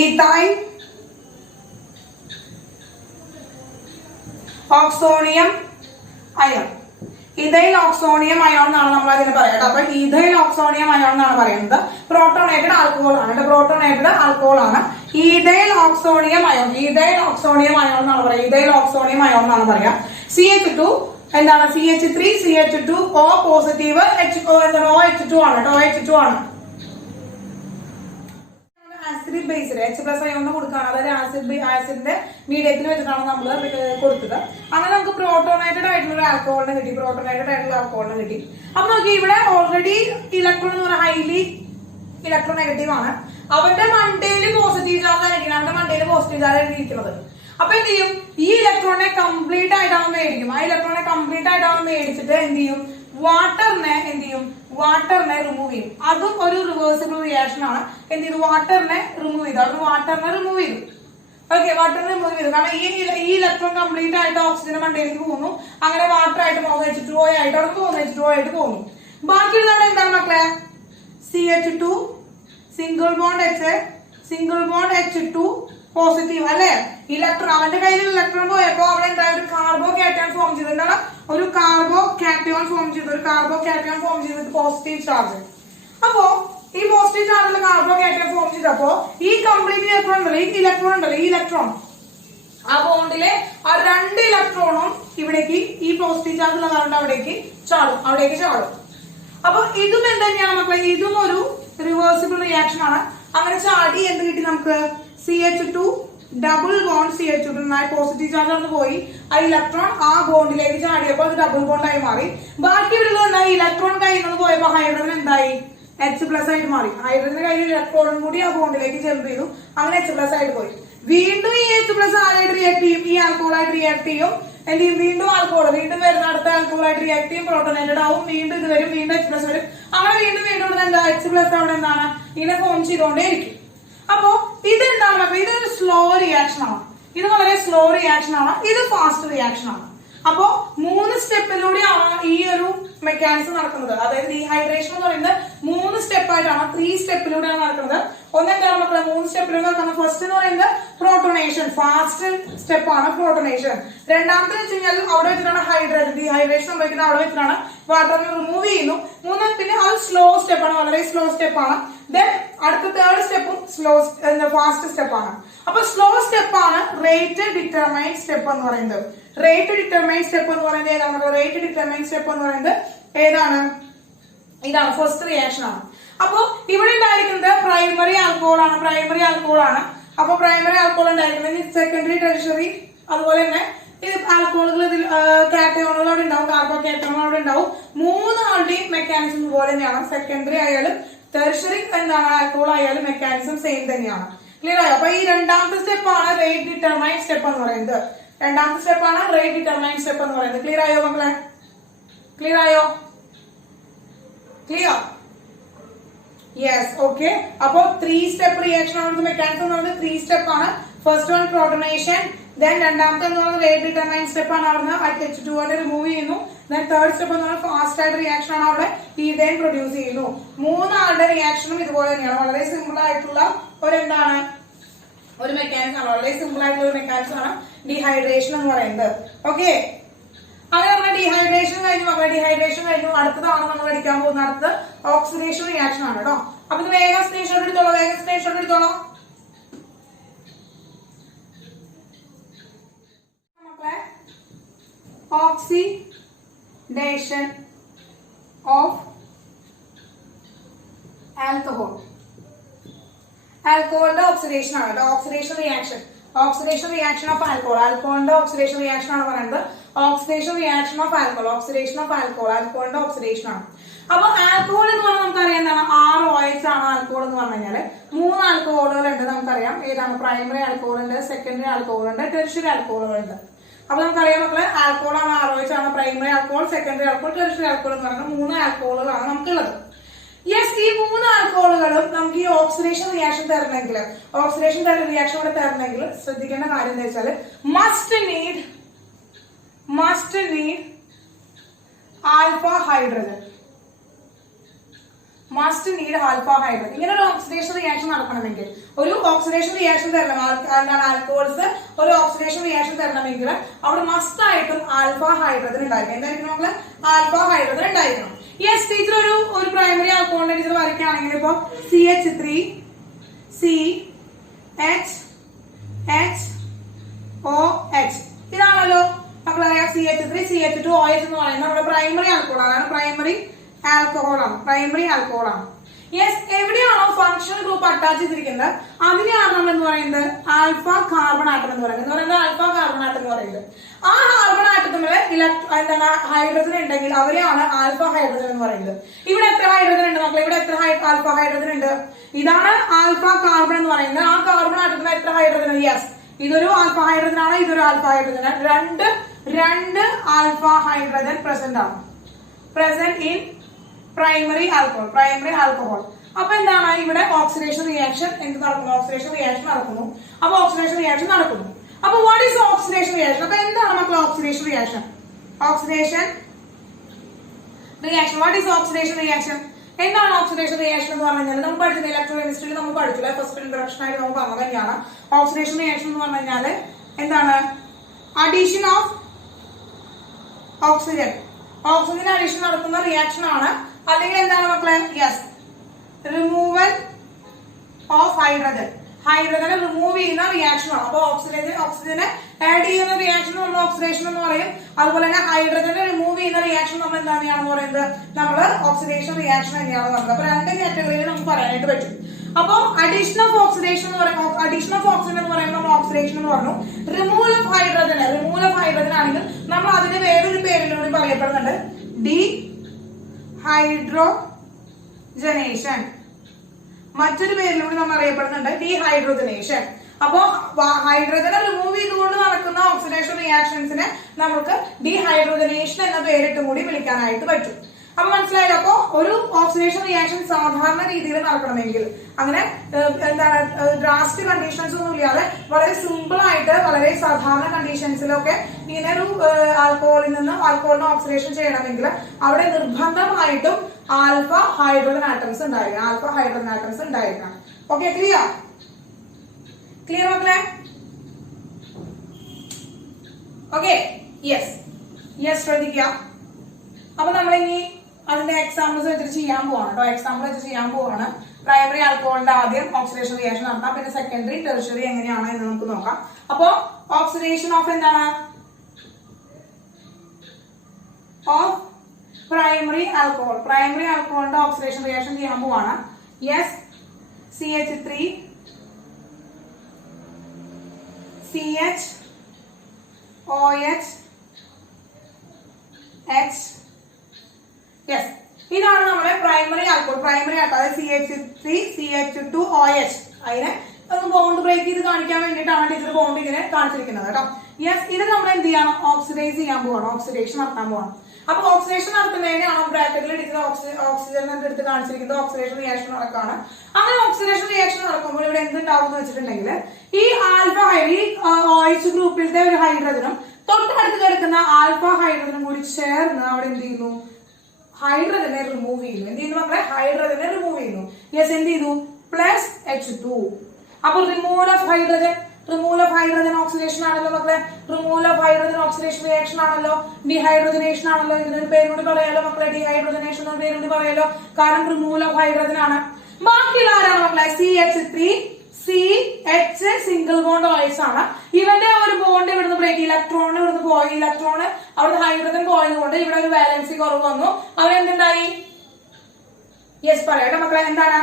Ethyl oxonium ion. Ethyl oxonium ion എന്നാണ് നമ്മൾ അതിന് പറയുന്നത്. അപ്പൊ ഇഥൈൽ ഓക്സോണിയം അയോൺ എന്നാണ് പറയുന്നത്. പ്രോട്ടോണേറ്റഡ് ആൽക്കഹോൾ ആണ്. പ്രോട്ടോണേറ്റഡ് ആൽക്കഹോൾ ആണ് ethyl oxonium ion. Ethyl oxonium ion എന്നാണ് പറയുക. ഇഥൈൽ ഓക്സോണിയം അയോൺ എന്നാണ് പറയാം. CH2 എന്താണ്? CH3 CH2 O പോസിറ്റീവ് എന്താണ്? OH2 ആണ്. OH2 ആണ്. Acid based H plus ion കൊടുക്കുകയാണ്. അതായത് ആസിഡിന്റെ മീഡിയത്തിൽ വെച്ചിട്ടാണ് നമ്മൾ കൊടുത്തത്. അങ്ങനെ നമുക്ക് പ്രോട്ടോണേറ്റഡ് ആയിട്ടുള്ള ഒരു ആൽക്കഹോളിനെ കിട്ടി. പ്രോട്ടോണേറ്റഡ് ആയിട്ടുള്ള ആൽക്കഹോളിനെ കിട്ടി. അപ്പൊ നോക്കി ഇവിടെ ഓൾറെഡി ഇലക്ട്രോൺ എന്ന് പറഞ്ഞാൽ ഹൈലി ഇലക്ട്രോ നെഗറ്റീവ് ആണ്. അവന്റെ മണ്ടയില് പോസിറ്റീവ് ചാർജ് ആയിരിക്കണം. അവന്റെ മണ്ടയില് പോസിറ്റീവ് ചാർജ് ആയിരിക്കുന്നത്. അപ്പൊ എന്ത് ചെയ്യും? ഈ ഇലക്ട്രോണിനെ കംപ്ലീറ്റ് ആയിട്ടാണ് മേടിക്കും. ആ ഇലക്ട്രോണിനെ കംപ്ലീറ്റ് ആയിട്ടാണ് മേടിച്ചിട്ട് എന്ത് ചെയ്യും? വാട്ടറിനെ എന്ത് ചെയ്യും? വാട്ടറിനെ റിമൂവ് ചെയ്യും. അതും ഒരു റിവേഴ്സിബിൾ റിയാക്ഷൻ ആണ്. എന്ത് ചെയ്തു? വാട്ടറിനെ റിമൂവ് ചെയ്തു. അവിടെ വാട്ടറിനെ റിമൂവ് ചെയ്തു. ഓക്കെ, വാട്ടറിനെ റിമൂവ് ചെയ്തു. കാരണം ഈ ഇലക്ട്രോൺ കംപ്ലീറ്റ് ആയിട്ട് ഓക്സിജൻ മണ്ടയിലേക്ക് പോകുന്നു. അങ്ങനെ വാട്ടർ ആയിട്ട് പോകുന്നു. H2O ആയിട്ട് അവിടെ പോകുന്നു. H2O ആയിട്ട് പോകുന്നു. ബാക്കിയുള്ള അവിടെ എന്താണ് മക്കളെ? CH2 single bond H2 positive അല്ലെ? ഇലക്ട്രോൺ അവന്റെ കയ്യിൽ ഇലക്ട്രോൺ പോയപ്പോ അവിടെ എന്താ? ഒരു കാർബോ കാറ്റയോൺ ഫോം ചെയ്തു. എന്താണ്? ഒരു കാർബോ കാറ്റയോൺ ഫോം ചെയ്തു. ഒരു കാർബോ കാറ്റയോൺ ഫോം ചെയ്തത് പോസിറ്റീവ് ചാർജ്. അപ്പോ ഈ പോസിറ്റീവ് ചാർജുള്ള കാർബോ കാറ്റയോൺ ഫോം ചെയ്തപ്പോ ഈ കംപ്ലീറ്റ് ഇലക്ട്രോൺ ഉണ്ടല്ലോ, ഈ ഇലക്ട്രോൺ ആ ബോണ്ടിലെ ആ 2 ഇലക്ട്രോണും ഇവിടേക്ക് ഈ പോസിറ്റീവ് ചാർജ് ഉള്ള കാരണം അവിടേക്ക് ചാടും. അപ്പൊ ഇതും എന്ത് തന്നെയാണ് മക്കളെ? ഇതും ഒരു റിവേഴ്സിബിൾ റിയാക്ഷൻ ആണ്. അങ്ങനെ ചാടി എന്ത് കിട്ടി നമുക്ക്? CH2 double bond CH2 positive charge ആണ് പോയി. ആ ഇലക്ട്രോൺ ആ ബോണ്ടിലേക്ക് ചാടിയപ്പോൾ അത് ഡബിൾ ബോണ്ട് ആയി മാറി. ബാക്കി ഉള്ളത് ഇലക്ട്രോൺ കയ്യിൽ നിന്ന് പോയപ്പോ ഹൈഡ്രജൻ എന്തായി? H പ്ലസ് ആയിട്ട് മാറി. ഹൈഡ്രജന്റെ കയ്യിൽ ഇലക്ട്രോണും കൂടി ആ ബോണ്ടിലേക്ക് ജമ്പ് ചെയ്തു. അങ്ങനെ H പ്ലസ് ആയിട്ട് പോയി. വീണ്ടും ഈ H പ്ലസ് ആയിട്ട് റിയാക്ട് ചെയ്യും. ഈ ആൽക്കഹോളായിട്ട് റിയാക്ട് ചെയ്യും. എന്ത് ചെയ്യും? വീണ്ടും ആൽക്കഹോൾ വരുന്ന അടുത്ത ആൽക്കഹോളായിട്ട് റിയാക്ട് ചെയ്യും. പ്രോട്ടോണേറ്റഡ് ആവും. വീണ്ടും ഇത് വരും. വീണ്ടും H പ്ലസ് വരും. അങ്ങനെ വീണ്ടും എന്താ? H പ്ലസ് അവിടെ എന്താണ്? ഇങ്ങനെ ഫോം ചെയ്തുകൊണ്ടേ ഇരിക്കും. അപ്പോ ഇതെന്താണ്? അപ്പൊ ഇതൊരു സ്ലോ റിയാക്ഷൻ ആണ്. ഇത് വളരെ സ്ലോ റിയാക്ഷൻ ആണ്. ഇത് ഫാസ്റ്റ് റിയാക്ഷൻ ആണ്. അപ്പോ 3 സ്റ്റെപ്പിലൂടെയാണ് ഈ ഒരു മെക്കാനിസം നടക്കുന്നത്. അതായത് ഡീഹൈഡ്രേഷൻ എന്ന് പറയുന്നത് 3 സ്റ്റെപ്പായിട്ടാണ്, 3 സ്റ്റെപ്പിലൂടെയാണ് നടക്കുന്നത്. ഒന്നെന്താണ് മക്കളെ? 3 സ്റ്റെപ്പിലൂടെ നടക്കുന്നത്. ഫസ്റ്റ് എന്ന് പറയുന്നത് പ്രോട്ടോണേഷൻ, ഫാസ്റ്റ് സ്റ്റെപ്പാണ് പ്രോട്ടോണേഷൻ. രണ്ടാമത്തെ വെച്ച് കഴിഞ്ഞാൽ അവിടെ വെച്ചിട്ടാണ് ഡീഹൈഡ്രേഷൻ സംഭവിക്കുന്നത്. അവിടെ വെച്ചിട്ടാണ് വാട്ടറിനെ റിമൂവ് ചെയ്യുന്നു. പിന്നെ അത് സ്ലോ സ്റ്റെപ്പാണ്, വളരെ സ്ലോ സ്റ്റെപ്പാണ്. ദെൻ അടുത്ത 3rd സ്റ്റെപ്പും ഫാസ്റ്റ് സ്റ്റെപ്പാണ്. അപ്പൊ സ്ലോ സ്റ്റെപ്പാണ് റേറ്റ് ഡിറ്റർമൈൻ സ്റ്റെപ്പ് എന്ന് പറയുന്നത്. റേറ്റ് ഡിറ്റർമൈൻ സ്റ്റെപ്പ് എന്ന് പറയുന്നത് ഏതാണ്? റേറ്റ് ഡിറ്റർമൈൻ സ്റ്റെപ്പ് എന്ന് പറയുന്നത് ഏതാണ്? ഇതാണ്, ഫസ്റ്റ് റിയാക്ഷൻ ആണ്. അപ്പൊ ഇവിടെ ഉണ്ടായിരിക്കുന്നത് പ്രൈമറി ആൽക്കഹോൾ ആണ്. അപ്പൊ പ്രൈമറി ആൽക്കഹോൾ ഉണ്ടായിരിക്കുന്നത് സെക്കൻഡറി, ടെറിഷറി, അതുപോലെ തന്നെ ഇത് ആൽക്കഹോളുകൾ ഇതിൽ കാറ്റയോണുകൾ അവിടെ ഉണ്ടാവും, കാർബോ കാറ്റയോണുകൾ അവിടെ ഉണ്ടാവും. 3 ആളുടെയും മെക്കാനിസം പോലെ തന്നെയാണ്. സെക്കൻഡറി ആയാലും ടെറിഷറി എന്താണ് ആൽക്കഹോൾ ആയാലും മെക്കാനിസം സെയിം തന്നെയാണ്. ക്ലിയർ ആയോ? അപ്പൊ ഈ രണ്ടാമത്തെ സ്റ്റെപ്പാണ് റേറ്റ് ഡിറ്റർമൈൻ സ്റ്റെപ്പ് എന്ന് പറയുന്നത്. ക്ലിയർ ആയോ മക്കളെ? ക്ലിയർ? Yes, okay. അപ്പൊ 3 സ്റ്റെപ്പ് റിയാക്ഷൻ ആണ് മെക്കാനിസം എന്ന് പറയുന്നത്. 3 സ്റ്റെപ്പ് ആണ്. ഫസ്റ്റ് വൺ പ്രോട്ടോണേഷൻ, ദെൻ രണ്ടാമത്തെ എന്ന് പറയുന്നത് റേറ്റ് ഡിറ്റർമൈൻ സ്റ്റെപ്പ് ആണ്. അവിടുന്ന് H2O റിമൂവ് ചെയ്യുന്നു. ദെൻ 3rd സ്റ്റെപ്പ് എന്ന് പറയുന്നത് ഫാസ്റ്റ് ആയിട്ട് റിയാക്ഷൻ ആണ്. അവിടെ ഈഥേൻ പ്രൊഡ്യൂസ് ചെയ്യുന്നു. 3 ആളുടെ റിയാക്ഷനും ഇതുപോലെ തന്നെയാണ്. വളരെ സിമ്പിൾ ആയിട്ടുള്ള ഒരു മെക്കാനിസം ആണ്. വളരെ സിമ്പിൾ ആയിട്ടുള്ള ഒരു മെക്കാനിസം ആണ് ഡീഹൈഡ്രേഷൻ എന്ന് പറയുന്നത്. ഓക്കെ, അങ്ങനെ നമ്മുടെ ഡീഹൈഡ്രേഷൻ കഴിഞ്ഞു. അടുത്തതാണ് നമ്മൾ പഠിക്കാൻ പോകുന്നത്. അടുത്തത് ഓക്സിഡേഷൻ റിയാക്ഷൻ ആണ് കേട്ടോ. അപ്പൊ ഇത് വേഗം സ്ക്രീൻഷോട്ട് എടുത്തോളൂ. ഓക്സിഡേഷൻ ഓഫ് ആൽക്കഹോളിന്റെ ഓക്സിഡേഷൻ ആണ് കേട്ടോ. ഓക്സിഡേഷൻ റിയാക്ഷൻ ഓഫ് ആൽക്കഹോളിന്റെ ഓക്സിഡേഷൻ റിയാക്ഷൻ ആണ് പറയുന്നത്. Oxidation reaction of alcohol, oxidation of alcohol, ആൽക്കഹോളിന്റെ ഓക്സിഡേഷൻ ആണ്. അപ്പൊ ആൽക്കഹോൾ എന്ന് പറഞ്ഞാൽ നമുക്കറിയാം എന്താണ്, 6 OH ആണ് ആൽക്കഹോൾ എന്ന് പറഞ്ഞു കഴിഞ്ഞാല്. 3 ആൽക്കഹോളുകൾ ഉണ്ട് നമുക്കറിയാം. ഏതാണ്? പ്രൈമറി ആൽക്കഹോൾ ഉണ്ട്, സെക്കൻഡറി ആൽക്കഹോൾ ഉണ്ട്, ടെർഷ്യറി ആൽക്കഹോളുകൾ ഉണ്ട്. അപ്പൊ നമുക്കറിയാം മക്കളെ, ആൽക്കഹോൾ ആണ് 6 OH ആണ്, primary alcohol, secondary alcohol, tertiary alcohol എന്ന് പറയുന്ന 3 ആൽക്കഹോളുകളാണ് നമുക്കുള്ളത്. യെസ്, ഈ 3 ആൽക്കഹോളുകളും നമുക്ക് ഈ ഓക്സിഡേഷൻ റിയാക്ഷൻ തരണമെങ്കിൽ, ഓക്സിഡേഷൻ റിയാക്ഷൻ ഇവിടെ തരണമെങ്കിൽ ശ്രദ്ധിക്കേണ്ട കാര്യം എന്താ വെച്ചാൽ must need alpha hydrogen. Must need alpha hydrogen. ഇങ്ങനെ ഒരു ഓക്സിഡേഷൻ റിയാക്ഷൻ നടക്കണമെങ്കിൽ, ഒരു ഓക്സിഡേഷൻ റിയാക്ഷൻ തരണം, എന്താണ് ആൽക്കഹോൾസ് ഒരു ഓക്സിഡേഷൻ റിയാക്ഷൻ തരണമെങ്കിൽ അവിടെ മസ്റ്റ് ആയിട്ടും ആൽഫ ഹൈഡ്രജൻ ഉണ്ടായിരിക്കണം. എന്തായിരിക്കും നമ്മള്? ആൽഫ ഹൈഡ്രജൻ ഉണ്ടായിരിക്കണം. യെസ് ടീച്ചർ, ഒരു പ്രൈമറി ആൽക്കഹോളിന്റെ ടീച്ചർ വരയ്ക്കുകയാണെങ്കിൽ ഇപ്പൊ CH3CHHOH ഇതാണല്ലോ നമുക്കറിയാം. CH3CH2OH എന്ന് പറയുന്നത് നമ്മുടെ പ്രൈമറി ആൽക്കഹോളാണ്, പ്രൈമറി ആൽക്കഹോൾ ആണ്. യെസ്, എവിടെയാണോ ഫങ്ഷണൽ ഗ്രൂപ്പ് അറ്റാച്ച് ചെയ്തിരിക്കുന്നത് അതിനെയാണ് നമ്മൾ എന്ന് പറയുന്നത് ആൽഫ കാർബൺ ആറ്റം എന്ന് പറയുന്നത്. ആൽഫ കാർബൺ ആറ്റം എന്ന് പറയുന്നത് ആ കാർബൺ ആറ്റത്തില് എന്താണ് ഹൈഡ്രജൻ ഉണ്ടെങ്കിൽ അവരെയാണ് ആൽഫ ഹൈഡ്രജൻ എന്ന് പറയുന്നത്. ഇവിടെ എത്ര ഹൈഡ്രജൻ ഉണ്ട് മക്കളെ? ഇവിടെ എത്ര ആൽഫ ഹൈഡ്രജൻ ഉണ്ട്? ഇതാണ് ആൽഫ കാർബൺ എന്ന് പറയുന്നത്. ആ കാർബൺ ആറ്റത്തിൽ എത്ര ഹൈഡ്രജൻ? യെസ്, ഇതൊരു ആൽഫ ഹൈഡ്രജൻ ആണ്, ഇതൊരു ആൽഫ ഹൈഡ്രജൻ ആണ്. രണ്ട് alpha hydrogen present in primary alcohol. അപ്പൊ എന്താണ് ഇവിടെ ഓക്സിഡേഷൻ റിയാക്ഷൻ നടക്കുന്നു? ഓക്സിഡേഷൻ റിയാക്ഷൻ നടക്കുന്നു. അപ്പൊ വാട്ട് ഈസ് ഓക്സിഡേഷൻ റിയാക്ഷൻ? അപ്പൊ എന്താണ് മക്കളെ oxidation reaction? What is oxidation reaction? എന്താണ് ഓക്സിഡേഷൻ റിയാക്ഷൻ എന്ന് പറഞ്ഞാൽ നമുക്ക് പഠിച്ചത് ഇലക്ട്രോകെമിസ്ട്രിയിൽ നമ്മൾ പഠിച്ചില്ല. ഫസ്റ്റ് ഇൻട്രൊഡക്ഷൻ ആയിട്ട് നമുക്ക് പറഞ്ഞത് തന്നെയാണ്. ഓക്സിഡേഷൻ റിയാക്ഷൻ എന്ന് പറഞ്ഞു കഴിഞ്ഞാൽ എന്താണ്? അഡീഷൻ ഓഫ് ഓക്സിജൻ അഡീഷൻ നടക്കുന്ന റിയാക്ഷൻ ആണ്. അല്ലെങ്കിൽ എന്താണ് മക്കളെ? യെസ്, റിമൂവൽ ഓഫ് ഹൈഡ്രജനെ റിമൂവ് ചെയ്യുന്ന റിയാക്ഷൻ ആണ്. അപ്പൊ ഓക്സിജനെ ആഡ് ചെയ്യുന്ന റിയാക്ഷൻ നമ്മൾ ഓക്സിഡേഷൻ എന്ന് പറയും. അതുപോലെ തന്നെ ഹൈഡ്രജനെ റിമൂവ് ചെയ്യുന്ന റിയാക്ഷൻ നമ്മൾ എന്താണെന്ന് പറയുന്നത്? നമ്മൾ ഓക്സിഡേഷൻ റിയാക്ഷൻ തന്നെയാണ് പറയുന്നത്. അപ്പൊ 2 കാറ്റഗറിയിൽ നമുക്ക് പറയാനായിട്ട് പറ്റും. അപ്പൊ അഡീഷൻ ഓഫ് ഓക്സിഡേഷൻ എന്ന് പറയുമ്പോൾ അഡീഷൻ ഓഫ് ഓക്സിജൻ എന്ന് പറയുമ്പോൾ നമ്മൾ ഓക്സിഡേഷൻ എന്ന് പറഞ്ഞു. റിമൂവൽ ഓഫ് ഹൈഡ്രജൻ ആണെങ്കിൽ നമ്മൾ അതിന് വേറൊരു പേരിലൂടെ പറയപ്പെടുന്നുണ്ട്, ഡീഹൈഡ്രോജനേഷൻ. മറ്റൊരു പേരിലൂടെ നമ്മൾ അറിയപ്പെടുന്നുണ്ട് ഡീഹൈഡ്രോജനേഷൻ. അപ്പോ ഹൈഡ്രജനെ റിമൂവ് ചെയ്തുകൊണ്ട് നടക്കുന്ന ഓക്സിഡേഷൻ റിയാക്ഷൻസിനെ നമുക്ക് ഡീഹൈഡ്രോജനേഷൻ എന്ന പേരിട്ടും കൂടി വിളിക്കാനായിട്ട് പറ്റും. അപ്പൊ മനസ്സിലായല്ലോ? അപ്പൊ ഒരു ഓക്സിഡേഷൻ റിയാക്ഷൻ സാധാരണ രീതിയിൽ നടക്കണമെങ്കിൽ, അങ്ങനെ എന്താണ് ഡ്രാസ്റ്റിക് കണ്ടീഷൻസ് ഒന്നും ഇല്ലാതെ വളരെ സിമ്പിൾ ആയിട്ട് വളരെ സാധാരണ കണ്ടീഷൻസിലൊക്കെ ഇങ്ങനെ ഒരു ആൽക്കഹോളിനെ ഓക്സിഡേഷൻ ചെയ്യണമെങ്കിൽ അവിടെ നിർബന്ധമായിട്ടും ആൽഫ ഹൈഡ്രജൻ ആറ്റംസ് ഉണ്ടായിരിക്കണം. ഓക്കെ, ക്ലിയർ മക്കളെ? ഓക്കെ, യെസ് ശ്രദ്ധിക്കുക. അപ്പൊ നമ്മളിനി അതിന്റെ എക്സാമ്പിൾസ് വെച്ചിട്ട് ചെയ്യാൻ പോവാണ്. പ്രൈമറി ആൽക്കഹോളിന്റെ ആദ്യം ഓക്സിഡേഷൻ റിയാക്ഷൻ നടത്താം, പിന്നെ സെക്കൻഡറി ടെർഷ്യറി എങ്ങനെയാണ് എന്ന് നമുക്ക് നോക്കാം. അപ്പോ ഓക്സിഡേഷൻ ഓഫ് എന്താണ്? ഓഫ് പ്രൈമറി ആൽക്കഹോളിന്റെ ഓക്സിഡേഷൻ റിയാക്ഷൻ ചെയ്യാൻ പോവാണ്. യെസ്, CH3CHOH യെസ്, ഇതാണ് നമ്മുടെ പ്രൈമറി ആൽക്കഹോൾ. അതായത് CH3CH2OH. അതിനെ ഒന്ന് ബോണ്ട് ബ്രേക്ക് ചെയ്ത് കാണിക്കാൻ വേണ്ടിയിട്ടാണ് ടീച്ചർ ബോണ്ട് ഇങ്ങനെ കാണിച്ചിരിക്കുന്നത് കേട്ടോ. യെസ്, ഇത് നമ്മൾ എന്ത് ചെയ്യണം? ഓക്സിഡൈസ് ചെയ്യാൻ പോവാണ്, ഓക്സിഡേഷൻ നടത്താൻ പോവാണ്. അപ്പൊ ഓക്സിഡേഷൻ നടത്തുന്നതിനാണ് ബ്രാക്കറ്റിൽ ടീച്ചർ ഓക്സിജൻ എടുത്ത് കാണിച്ചിരിക്കുന്നത്. ഓക്സിഡേഷൻ റിയാക്ഷൻ നടക്കാണ്. അങ്ങനെ ഓക്സിഡേഷൻ റിയാക്ഷൻ നടക്കുമ്പോൾ ഇവിടെ എന്തുണ്ടാവും എന്ന് വെച്ചിട്ടുണ്ടെങ്കിൽ ഈ OH ഗ്രൂപ്പിലത്തെ ഒരു ഹൈഡ്രജനും തൊട്ടടുത്ത് കിടക്കുന്ന ആൽഫ ഹൈഡ്രജനും കൂടി ചേർന്ന് അവിടെ എന്ത് ചെയ്യുന്നു? ഹൈഡ്രജനെ റിമൂവ് ചെയ്യുന്നു. മക്കളെ? ഹൈഡ്രജനെ റിമൂവ് ചെയ്യുന്നു. യെസ്, എന്ത് ചെയ്തു? +H2. അപ്പൊ റിമൂവൽ ഓഫ് ഹൈഡ്രജൻ ഓക്സിഡേഷൻ ആണല്ലോ മക്കളെ. Removal of hydrogen oxidation reaction ആണല്ലോ, ഡീഹൈഡ്രോജനേഷൻ ആണല്ലോ. ഇതിനൊരു പേരുകൂടി പറയാലോ മക്കളെ, ഡീഹൈഡ്രോജനേഷൻ എന്ന പേരുകൂടി പറയാലോ, കാരണം റിമൂവൽ ഓഫ് ഹൈഡ്രജൻ ആണ്. ബാക്കിയുള്ള ആരാണ് മക്കളെ? CH3CH സിംഗിൾ ബോണ്ട് OH ആണ്. ഇവന്റെ ഒരു ബോണ്ട് ഇവിടുന്ന് ബ്രേക്ക്, ഇലക്ട്രോൺ അവിടുന്ന് ഹൈഡ്രജൻ പോയതുകൊണ്ട് ഇവിടെ ഒരു വാലൻസി കുറവ് വന്നു. അവരെന്തുണ്ടായി? യെസ്, പറയട്ടെ മക്കളെ, എന്താണ്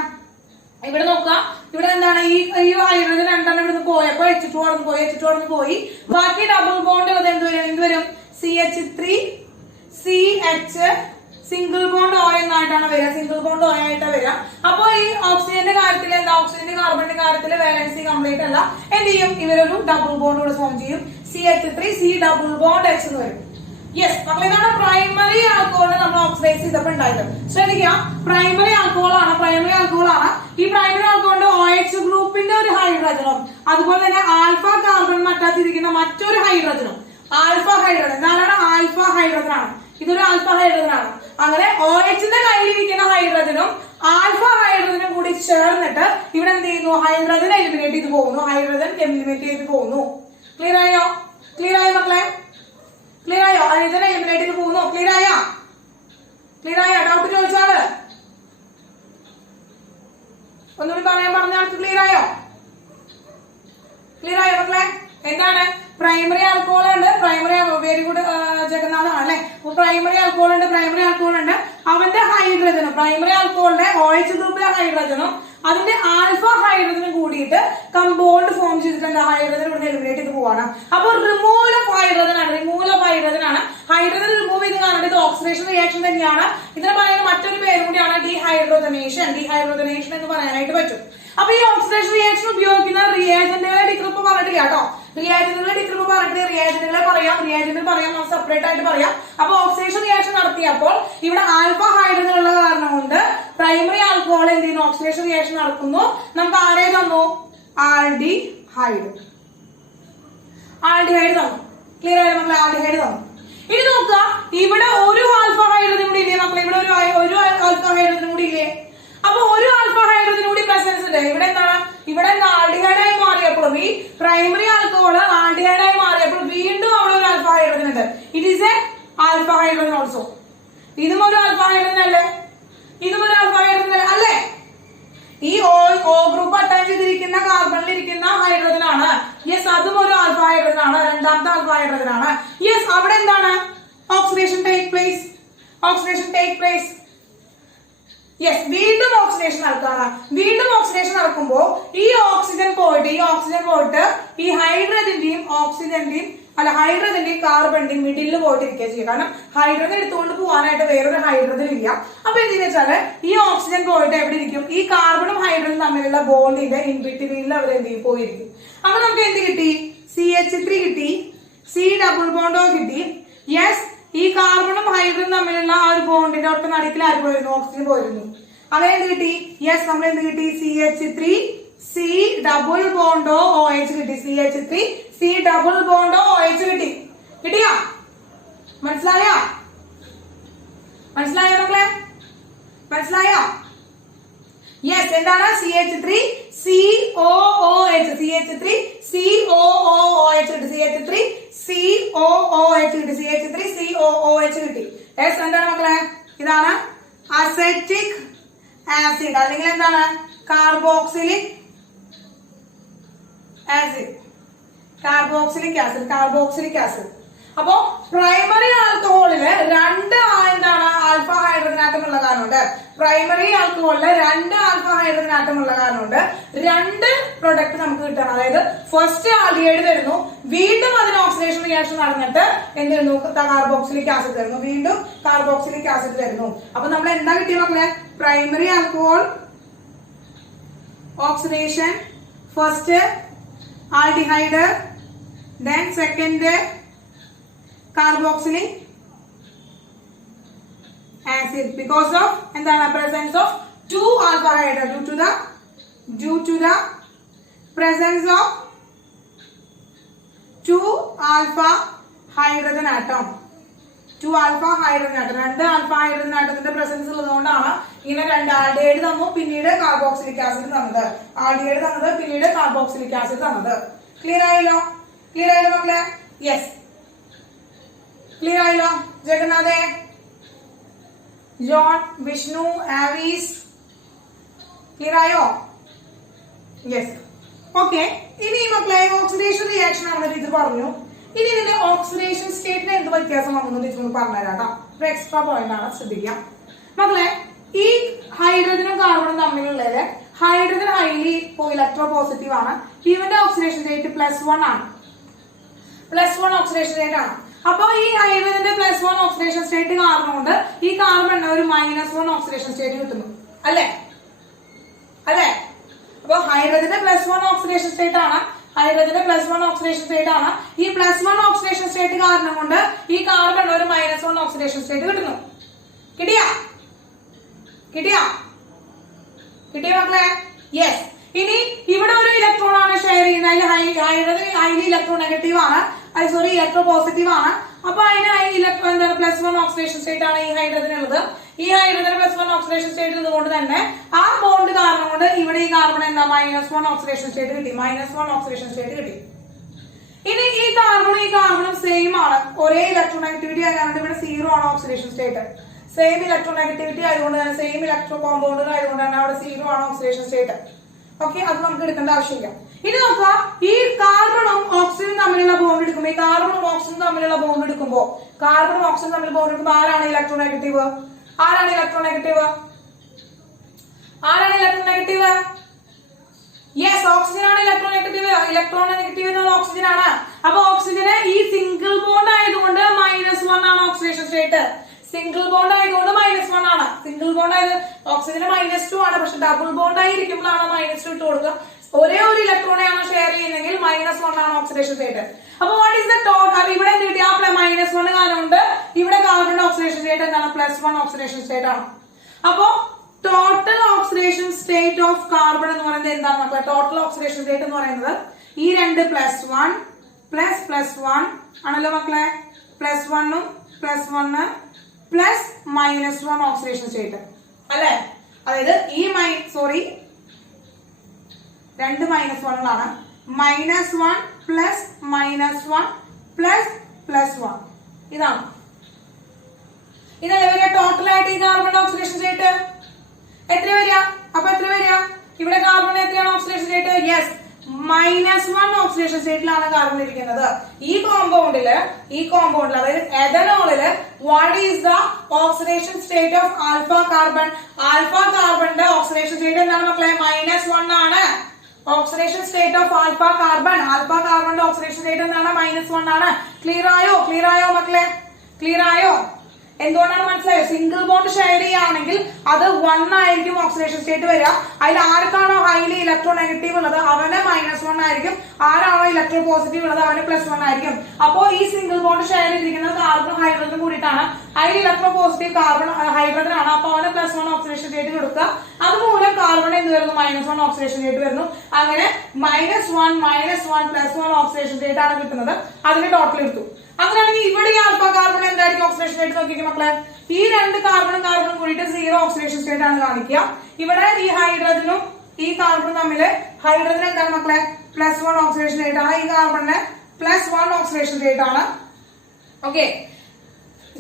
ഇവിടെ നോക്കുക? ഇവിടെ എന്താണ്? ഈ ഹൈഡ്രജൻ 2 ഇവിടുന്ന് പോയപ്പോ H2 പോയി. ബാക്കി ഡബിൾ ബോണ്ട് ഉള്ളത് എന്ത് വരും? CH3 CH single bond O എന്നായിട്ടാണ് വരിക, സിംഗിൾ ബോണ്ട് ഓ ആയിട്ടാണ് വരിക. അപ്പൊ ഈ ഓക്സിജന്റെ കാര്യത്തിൽ എന്താ, ഓക്സിജന്റെ കാർബണിന്റെ കാര്യത്തിൽ വാലൻസി കംപ്ലീറ്റ് അല്ല, എന്ത് ചെയ്യും, ഇവരൊരു ഡബിൾ ബോണ്ട് കൂടെ ഫോം ചെയ്യും. CH3 C double bond H എന്ന് വരും. യെസ് മക്കളെ, ഇതാണ് പ്രൈമറി ആൽക്കഹോളിനെ നമ്മൾ ഓക്സിഡൈസ് ചെയ്തപ്പോൾ ഉണ്ടായത്. ശ്രദ്ധിക്കുക, പ്രൈമറി ആൽക്കഹോൾ ആണ്. ഈ പ്രൈമറി ആൽക്കഹോളിന്റെ OH ഗ്രൂപ്പിന്റെ ഒരു ഹൈഡ്രജനും അതുപോലെ തന്നെ ആൽഫ കാർബൺ മറ്റാത്തിരിക്കുന്ന മറ്റൊരു ഹൈഡ്രജനും, ആൽഫ ഹൈഡ്രജൻ, ഇതാണ് ആൽഫ ഹൈഡ്രജൻ ആണ്, ഇതൊരു ആൽഫ ഹൈഡ്രജൻ ആണ്. അങ്ങനെ OHന്റെ കയ്യിലിരിക്കുന്ന ഹൈഡ്രജനും ആൽഫ ഹൈഡ്രജനും കൂടി ചേർന്നിട്ട് ഇവിടെ എന്ത് ചെയ്യുന്നു, ഹൈഡ്രജൻ എലിമിനേറ്റ് ചെയ്ത് പോകുന്നു, ഹൈഡ്രജൻ എലിമിനേറ്റ് ചെയ്ത് പോകുന്നു. ക്ലിയർ ആയോ മക്കളെ? ക്ലിയർ ആയോ? ഹൈഡ്രജൻ എലിമിനേറ്റ് ചെയ്ത് പോകുന്നു. ക്ലിയർ ആയോ? ഡൗട്ട് ചോദിച്ചാല് ഒന്നുകൂടി പറഞ്ഞ ആൾക്ക് ക്ലിയർ ആയോ മക്കളെ? എന്താണ് പ്രൈമറി ആൽക്കഹോൾ ഉണ്ട്, വെരി ഗുഡ് ജഗന്നാഥ് ആണല്ലേ. പ്രൈമറി ആൽക്കഹോൾ ഉണ്ട്, അവന്റെ ഹൈഡ്രജനും പ്രൈമറി ആൽക്കഹോളിന്റെ OH ഗ്രൂപ്പിലെ ഹൈഡ്രജനും അതിന്റെ ആൽഫ ഹൈഡ്രജനും കൂടിയിട്ട് കമ്പൗണ്ട് ഫോം ചെയ്തിട്ടുണ്ട്, ഹൈഡ്രജൻ ഇവിടെ എലിമിനേറ്റ് ചെയ്ത് പോവാണ്. അപ്പൊ റിമൂവൽ ഓഫ് ഹൈഡ്രജൻ ആണ്. ഹൈഡ്രജൻ റിമൂവ് ചെയ്ത് കാരണം ഇത് ഓക്സിഡേഷൻ റിയാക്ഷൻ തന്നെയാണ്. ഇതിന് പറയുന്ന മറ്റൊരു പേര് കൂടിയാണ് ഡീഹൈഡ്രോജനേഷൻ എന്ന് പറയാനായിട്ട് പറ്റും. അപ്പൊ ഈ ഓക്സിഡേഷൻ റിയാക്ഷൻ ഉപയോഗിക്കുന്ന റിയാജന്റുകളെ ഡിക്രിപ്പ് പറഞ്ഞിട്ടില്ല കേട്ടോ. റിയാജന്റുകളെ പറയാം, നമുക്ക് സെപ്പറേറ്റ് ആയിട്ട് പറയാം. അപ്പൊ ഓക്സിഡേഷൻ റിയാക്ഷൻ നടത്തിയപ്പോൾ ഇവിടെ ആൽഫ ഹൈഡ്രജൻ ഉള്ള കാരണം കൊണ്ട് പ്രൈമറി ആൽക്കഹോൾ എന്ത് ചെയ്യുന്നു, ഓക്സിഡേഷൻ റിയാക്ഷൻ നടക്കുന്നു. നമുക്ക് ആരെ തന്നു, ആൽഡിഹൈഡ് തന്നു. ക്ലിയർ ആയ മക്കളെ? ആൽഡിഹൈഡ് തന്നു. ഇനി നോക്കുക, ഇവിടെ ഒരു ആൽഫ ഹൈഡ്രജൻ കൂടി ഇല്ലേ മക്കളെ? ഇവിടെ ഒരു ആൽഫ ഹൈഡ്രജൻ കൂടി ഇല്ലേ? അപ്പൊ ഒരു ആൽഫ ഹൈഡ്രജൻ കൂടി പ്രസൻസ് ഉണ്ട്. ഇവിടെ ആൽഡിഹൈഡായി മാറിയപ്പോൾ, ഈ പ്രൈമറി ആൽക്കഹോൾ ആൽഡിഹൈഡായി മാറിയപ്പോൾ വീണ്ടും അവിടെ ഒരു ആൽഫ ഹൈഡ്രജൻ ഉണ്ട്. It is A alpha hydrogen also. ഇതും ഒരു ആൽഫ ഹൈഡ്രജൻ അല്ലേ? അല്ലേ? ഈ O ഗ്രൂപ്പ് അറ്റാച്ച് ചെയ്തിരിക്കുന്ന കാർബണിൽ ഇരിക്കുന്ന ഹൈഡ്രജൻ ആണ്. യെസ്, അതും ഒരു ആൽഫ ഹൈഡ്രജൻ ആണ്, രണ്ടാമത്തെ ആൽഫ ഹൈഡ്രജൻ ആണ്. യെസ്, അവിടെ എന്താണ് ഓക്സിഡേഷൻ ടേക്ക് പ്ലേസ്. യെസ്, വീണ്ടും ഓക്സിഡേഷൻ നടക്കുമ്പോൾ ഈ ഓക്സിജൻ പോയിട്ട് ഈ ഹൈഡ്രജന്റെയും കാർബണിന്റെയും മിഡിൽ പോയിട്ട് ഇരിക്കുക ചെയ്യുക. കാരണം ഹൈഡ്രജൻ എടുത്തുകൊണ്ട് പോകാനായിട്ട് വേറൊരു ഹൈഡ്രജൻ ഇല്ല. അപ്പൊ എന്തെന്ന് വെച്ചാല് ഈ ഓക്സിജൻ പോയിട്ട് എവിടെ ഇരിക്കും, ഈ കാർബണും ഹൈഡ്രജനും തമ്മിലുള്ള ബോണ്ടിന്റെ ഇൻബിറ്റ്വീനിൽ അവർ എന്ത് ചെയ്യും, പോയിരിക്കും. അപ്പൊ നമുക്ക് എന്ത് കിട്ടി, CH3 കിട്ടി, C ഡബിൾ ബോണ്ടോ കിട്ടി. യെസ്, ഈ കാർബണും ഹൈഡ്രജനും തമ്മിലുള്ള ആ ഒരു ബോണ്ടിന്റെ ഒട്ട നടുക്കിൽ ആര് പോയിരുന്നു, ഓക്സിജൻ പോയിരുന്നു. അങ്ങനെ എന്ത് കിട്ടി, യെസ്, നമ്മൾ എന്ത് കിട്ടി, CH3 C ഡബിൾ ബോണ്ടോ OH കിട്ടി. CH3 C ഡബിൾ ബോണ്ടോ OH കിട്ടിയാ? മനസ്സിലായോ മക്കളെ? യെസ്, എന്താണ് CH3 COOH കിട്ടി. CH3 COOH കിട്ടി. യെസ്, എന്താണ് മക്കളെ? ഇതാണ് അസെറ്റിക് ആസിഡ് അല്ലെങ്കിൽ എന്താണ് കാർബോക്സിലിക് ആസിഡ്. അപ്പോ പ്രൈമറി ആൽക്കഹോളില് രണ്ട് എന്താണ് ആൽഫ ഹൈഡ്രജൻ ആറ്റം ഉള്ള കാരണമുണ്ട്. രണ്ട് പ്രൊഡക്റ്റ് നമുക്ക് കിട്ടണം. അതായത് ഫസ്റ്റ് ആൽഡിഹൈഡ് തരുന്നു, വീണ്ടും അതിന് ഓക്സിഡേഷൻ റിയാക്ഷൻ നടന്നിട്ട് എന്ത് ചെയ്യുന്നു, കാർബോക്സിലിക് ആസിഡ് തരുന്നു, വീണ്ടും കാർബോക്സിലിക് ആസിഡ് തരുന്നു. അപ്പൊ നമ്മൾ എന്താ കിട്ടിയ മക്കളെ, primary alcohol oxidation, first aldehyde, then second carboxylic acid because of എന്താണ് presence of 2 alpha hydrogen due to the presence of 2 alpha hydrogen atom. രണ്ട് ആൽഫ ഹൈഡ്രജൻ ആറ്റത്തിന്റെ പ്രസൻസ് ഉള്ളതുകൊണ്ടാണ് ഇങ്ങനെ രണ്ട് ആൽഡിഹൈഡ് തന്നു, പിന്നീട് കാർബോക്സിലിക് ആസിഡ് തന്നത്. പിന്നീട് കാർബോക്സിലിക് ആസിഡ് തന്നത്. ക്ലിയർ ആയല്ലോ മക്കളെ? യെസ്, ക്ലിയർ ആയല്ലോ? ജഗന്നാഥേ, ജോൺ, വിഷ്ണു, ആവീസ്, ക്ലിയർ ആയോ? Yes, okay. ഇനി മക്കളെ ഓക്സിഡേഷൻ റിയാക്ഷൻ ആണെന്ന് ടീച്ചർ പറഞ്ഞു. ഇനി ഇതിന്റെ ഓക്സിഡേഷൻ സ്റ്റേറ്റിന് എന്ത് വ്യത്യാസം വന്നു ടീച്ചർ പറഞ്ഞുതരാട്ടോ. ഒരു എക്സ്ട്രാ പോയിന്റ് ആണ്, ശ്രദ്ധിക്കാം മക്കളെ. ഈ ഹൈഡ്രജനും കാർബണും തമ്മിലുള്ളത് ഹൈഡ്രജൻ ഹൈലി ഇലക്ട്രോ പോസിറ്റീവ് ആണ്. ഇവന്റെ ഓക്സിഡേഷൻ റേറ്റ് +1 ആണ്. +1 ഓക്സിഡേഷൻ റേറ്റ് ആണ്. അപ്പൊ ഈ ഹൈഡ്രജന്റെ +1 ഓക്സിഡേഷൻ സ്റ്റേറ്റ് കാരണം കൊണ്ട് ഈ കാർബൺ ഒരു -1 ഓക്സിഡേഷൻ സ്റ്റേറ്റ് കിട്ടുന്നു അല്ലേ അല്ലേ. അപ്പൊ ഹൈഡ്രജന്റെ +1 ഓക്സിഡേഷൻ സ്റ്റേറ്റ് ആണ്. ഹൈഡ്രജന്റെ +1 ഓക്സിഡേഷൻ സ്റ്റേറ്റ് ആണ്. ഈ +1 ഓക്സിഡേഷൻ സ്റ്റേറ്റ് കാരണം കൊണ്ട് ഈ കാർബൺ ഒരു -1 ഓക്സിഡേഷൻ സ്റ്റേറ്റ് കിട്ടുന്നു. കിട്ടിയ മക്കളെ? യെസ്. ഇനി ഇവിടെ ഒരു ഇലക്ട്രോൺ ആണ് ഷെയർ ചെയ്യുന്നത്. ഹൈഡ്രജൻ ഹൈലി ഇലക്ട്രോ നെഗറ്റീവ് ആണ്, സോറി ഇലക്ട്രോ പോസിറ്റീവ് ആണ്. അപ്പൊ അതിന് ഇലക്ട്രോൺ എന്താണ് +1 ഓക്സിഡേഷൻ സ്റ്റേറ്റ് ആണ് ഈ ഹൈഡ്രജൻ ഉള്ളത്. ഈ ഹൈഡ്രജൻ +1 ഓക്സിഡേഷൻ സ്റ്റേറ്റ് ഉള്ളതുകൊണ്ട് തന്നെ ആ ബോണ്ട് കാരണം കൊണ്ട് ഇവിടെ ഈ കാർബൺ എന്താ -1 ഓക്സിഡേഷൻ സ്റ്റേറ്റ് കിട്ടി. -1 ഓക്സിഡേഷൻ സ്റ്റേറ്റ് കിട്ടി. ഇനി ഈ കാർബണും സെയിം ആണ്, ഒരേ ഇലക്ട്രോ നെഗറ്റിവിറ്റി ആയതുകൊണ്ട് ഇവിടെ 0 ആണ് oxidation state. Same electro negativity ആയതുകൊണ്ട് തന്നെ സെയിം ഇലക്ട്രോ കോമ്പൗണ്ട് ആയതുകൊണ്ട് തന്നെ അവിടെ 0 ആണ് ഓക്സിഡേഷൻ സ്റ്റേറ്റ്. ഓക്കെ, അത് നമുക്ക് എടുക്കേണ്ട ആവശ്യമില്ല. ഇനി നോക്കുക, ഈ കാർബണും ഓക്സിജനും തമ്മിലുള്ള ബോണ്ട് എടുക്കുമ്പോൾ, ഈ കാർബണും ഓക്സിജനും തമ്മിലുള്ള ബോണ്ട് എടുക്കുമ്പോൾ ആരാണ് ഇലക്ട്രോ നെഗറ്റീവ്? യെസ്, ഓക്സിജൻ ആണ് ഇലക്ട്രോ നെഗറ്റീവ്. എന്നുള്ള ഓക്സിജൻ ആണ്. അപ്പൊ ഓക്സിജന് ഈ സിംഗിൾ ബോണ്ട് ആയതുകൊണ്ട് -1 ആണ് ഓക്സിഡേഷൻ സ്റ്റേറ്റ്. സിംഗിൾ ബോണ്ട് ആയതുകൊണ്ട് -1 ആണ്. സിംഗിൾ ബോണ്ട് ആയത് ഓക്സിജന് -2 ആണ്. പക്ഷെ ഡബിൾ ബോണ്ട് ആയിരിക്കുമ്പോഴാണ് -2 ഇട്ട് കൊടുക്കുക. ഒരേ ഒരു ഇലക്ട്രോണെ ആണ് ഷെയർ ചെയ്യുന്നെങ്കിൽ -1 ആണ് ഓക്സിഡേഷൻ സ്റ്റേറ്റ്. അപ്പൊ വാട്ട് ഈസ് ദ ടോട്ടൽ? ഇവിടെ കിട്ടിയ ആ -1 കാരണം ഇവിടെ കാർബണിന്റെ ഓക്സിഡേഷൻ സ്റ്റേറ്റ് എന്താണ്? +1 ഓക്സിഡേഷൻ സ്റ്റേറ്റ് ആണ്. അപ്പൊ total oxidation state of carbon എന്ന് പറയുന്നത് എന്താണ് മക്കളെ? ടോട്ടൽ ഓക്സിഡേഷൻ സ്റ്റേറ്റ് എന്ന് പറയുന്നത് ഈ രണ്ട് +1 +1 ആണല്ലോ മക്കളെ. +1 +1 +-1 ഓക്സിഡേഷൻ സ്റ്റേറ്റ് അല്ലെ. അതായത് ഈ രണ്ട് -1കളാണ്. -1 +-1 ++1 ഇതാണ്. ഇതല്ലേ വരിക ടോട്ടൽ ആയിട്ട് ഈ കാർബൺ ഓക്സിഡേഷൻ സ്റ്റേറ്റ് എത്ര വരിക? അപ്പൊ എത്ര വരിക? ഇവിടെ കാർബൺ എത്രയാണ് ഓക്സിഡേഷൻ സ്റ്റേറ്റ്? യെസ്, -1 ഓക്സിഡേഷൻ സ്റ്റേറ്റിലാണ് കാർബൺ ഇരിക്കുന്നത്. ഈ കോമ്പൗണ്ടില് അതായത് എഥനോളില് what is the oxidation state of alpha carbon? Alpha കാർബണിന്റെ ഓക്സിഡേഷൻ സ്റ്റേറ്റ് എന്താണ് മക്കളെ? -1 ആണ്. ഓക്സിഡേഷൻ സ്റ്റേറ്റ് ഓഫ് ആൽഫ കാർബണിന്റെ ഓക്സിഡേഷൻ സ്റ്റേറ്റ് എന്താണ്? -1 ആണ്. ക്ലിയർ ആയോ മക്കളെ? ക്ലിയർ ആയോ? എന്തുകൊണ്ടാണ് മനസ്സിലായോ? സിംഗിൾ ബോണ്ട് ഷെയർ ചെയ്യുകയാണെങ്കിൽ അത് 1 ആയിരിക്കും ഓക്സിഡേഷൻ സ്റ്റേറ്റ് വരിക. അതിൽ ആർക്കാണോ ഹൈലി ഇലക്ട്രോ നെഗറ്റീവ് ഉള്ളത് അവന് -1 ആയിരിക്കും. ആരാണോ ഇലക്ട്രോ പോസിറ്റീവ് ഉള്ളത് അവന് +1 ആയിരിക്കും. അപ്പോ ഈ സിംഗിൾ ബോണ്ട് ഷെയർ ചെയ്തിരിക്കുന്നത് കാർബൺ ഹൈഡ്രജനും കൂടിയിട്ടാണ്. Highly electro positive carbon hydrogen ആണ്. അപ്പൊ അവന് +1 ഓക്സിഡേഷൻ സ്റ്റേറ്റ് കൊടുക്കുക. അതുമൂലം കാർബൺ എന്ത് വരുന്നു? -1 ഓക്സിഡേഷൻ സ്റ്റേറ്റ് വരുന്നു. അങ്ങനെ -1 +1 ഓക്സിഡേഷൻ സ്റ്റേറ്റ് ആണ് കിട്ടുന്നത്. അതിന് ടോട്ടൽ എടുത്തു. അങ്ങനെയാണെങ്കിൽ ഇവിടെ ഈ ആൽഫ കാർബൺ എന്തായിരിക്കും ഓക്സിഡേഷൻ സ്റ്റേറ്റ് നോക്കിക്കേ മക്കളെ. ഈ രണ്ട് കാർബണും കൂടിയിട്ട് 0 ഓക്സിഡേഷൻ സ്റ്റേറ്റ് ആണ് കാണിക്കുക. ഇവിടെ ഈ ഹൈഡ്രജനും ഈ കാർബണും തമ്മില് ഹൈഡ്രജൻ എന്താണ് മക്കളെ? +1 ഓക്സിഡേഷൻ സ്റ്റേറ്റ് ആണ്. ഈ കാർബണിന് +1 ഓക്സിഡേഷൻ സ്റ്റേറ്റ് ആണ്. ഓക്കെ,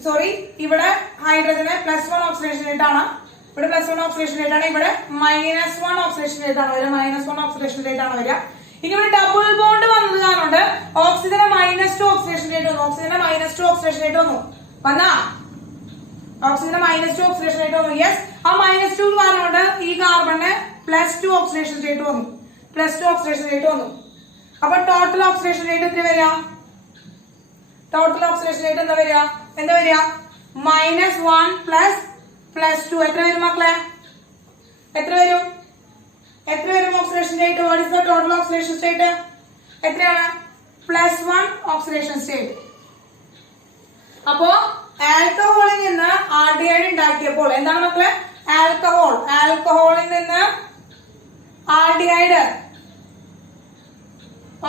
സോറി, ഇവിടെ ഹൈഡ്രജന് +1 ഓക്സിഡേഷൻ സ്റ്റേറ്റ് ആണ്. ഇവിടെ +1 ഓക്സിഡേഷൻ സ്റ്റേറ്റ് ആണ്. ഇവിടെ -1 ഓക്സിഡേഷൻ സ്റ്റേറ്റ് ആണ് വരിക. -1 ഓക്സിഡേഷൻ സ്റ്റേറ്റ് ആണ് വരിക. ഇനി ഇവിടെ ഡബിൾ ബോണ്ട് വന്നത് കാരണം ഓക്സിജന് -2 ഓക്സിഡേഷൻ സ്റ്റേറ്റ് വന്നു. ഓക്സിജന് -2 ഓക്സിഡേഷൻ സ്റ്റേറ്റ് വന്നു. ഓക്സിജന് -2 ഓക്സിഡേഷൻ സ്റ്റേറ്റ് വന്നു. യെസ്, ആ -2 കാരണം ഈ കാർബണിന് +2 ഓക്സിഡേഷൻ സ്റ്റേറ്റ് വന്നു. അപ്പൊ ടോട്ടൽ ഓക്സിഡേഷൻ സ്റ്റേറ്റ് എത്ര വരിക? ടോട്ടൽ ഓക്സിഡേഷൻ സ്റ്റേറ്റ് എന്താ വരിക? -1 +2 എത്ര വരും മക്കളെ? എത്ര വരും oxidation state? What is the total oxidation state? എത്രയാണ്? +1 ഓക്സിഡേഷൻ സ്റ്റേറ്റ്. അപ്പോ ആൽക്കഹോളിൽ നിന്ന് ആൽഡിഹൈഡ് ഉണ്ടാക്കിയപ്പോൾ എന്താണ് മക്കളെ? ആൽക്കഹോളിൽ നിന്ന് ആൽഡിഹൈഡ്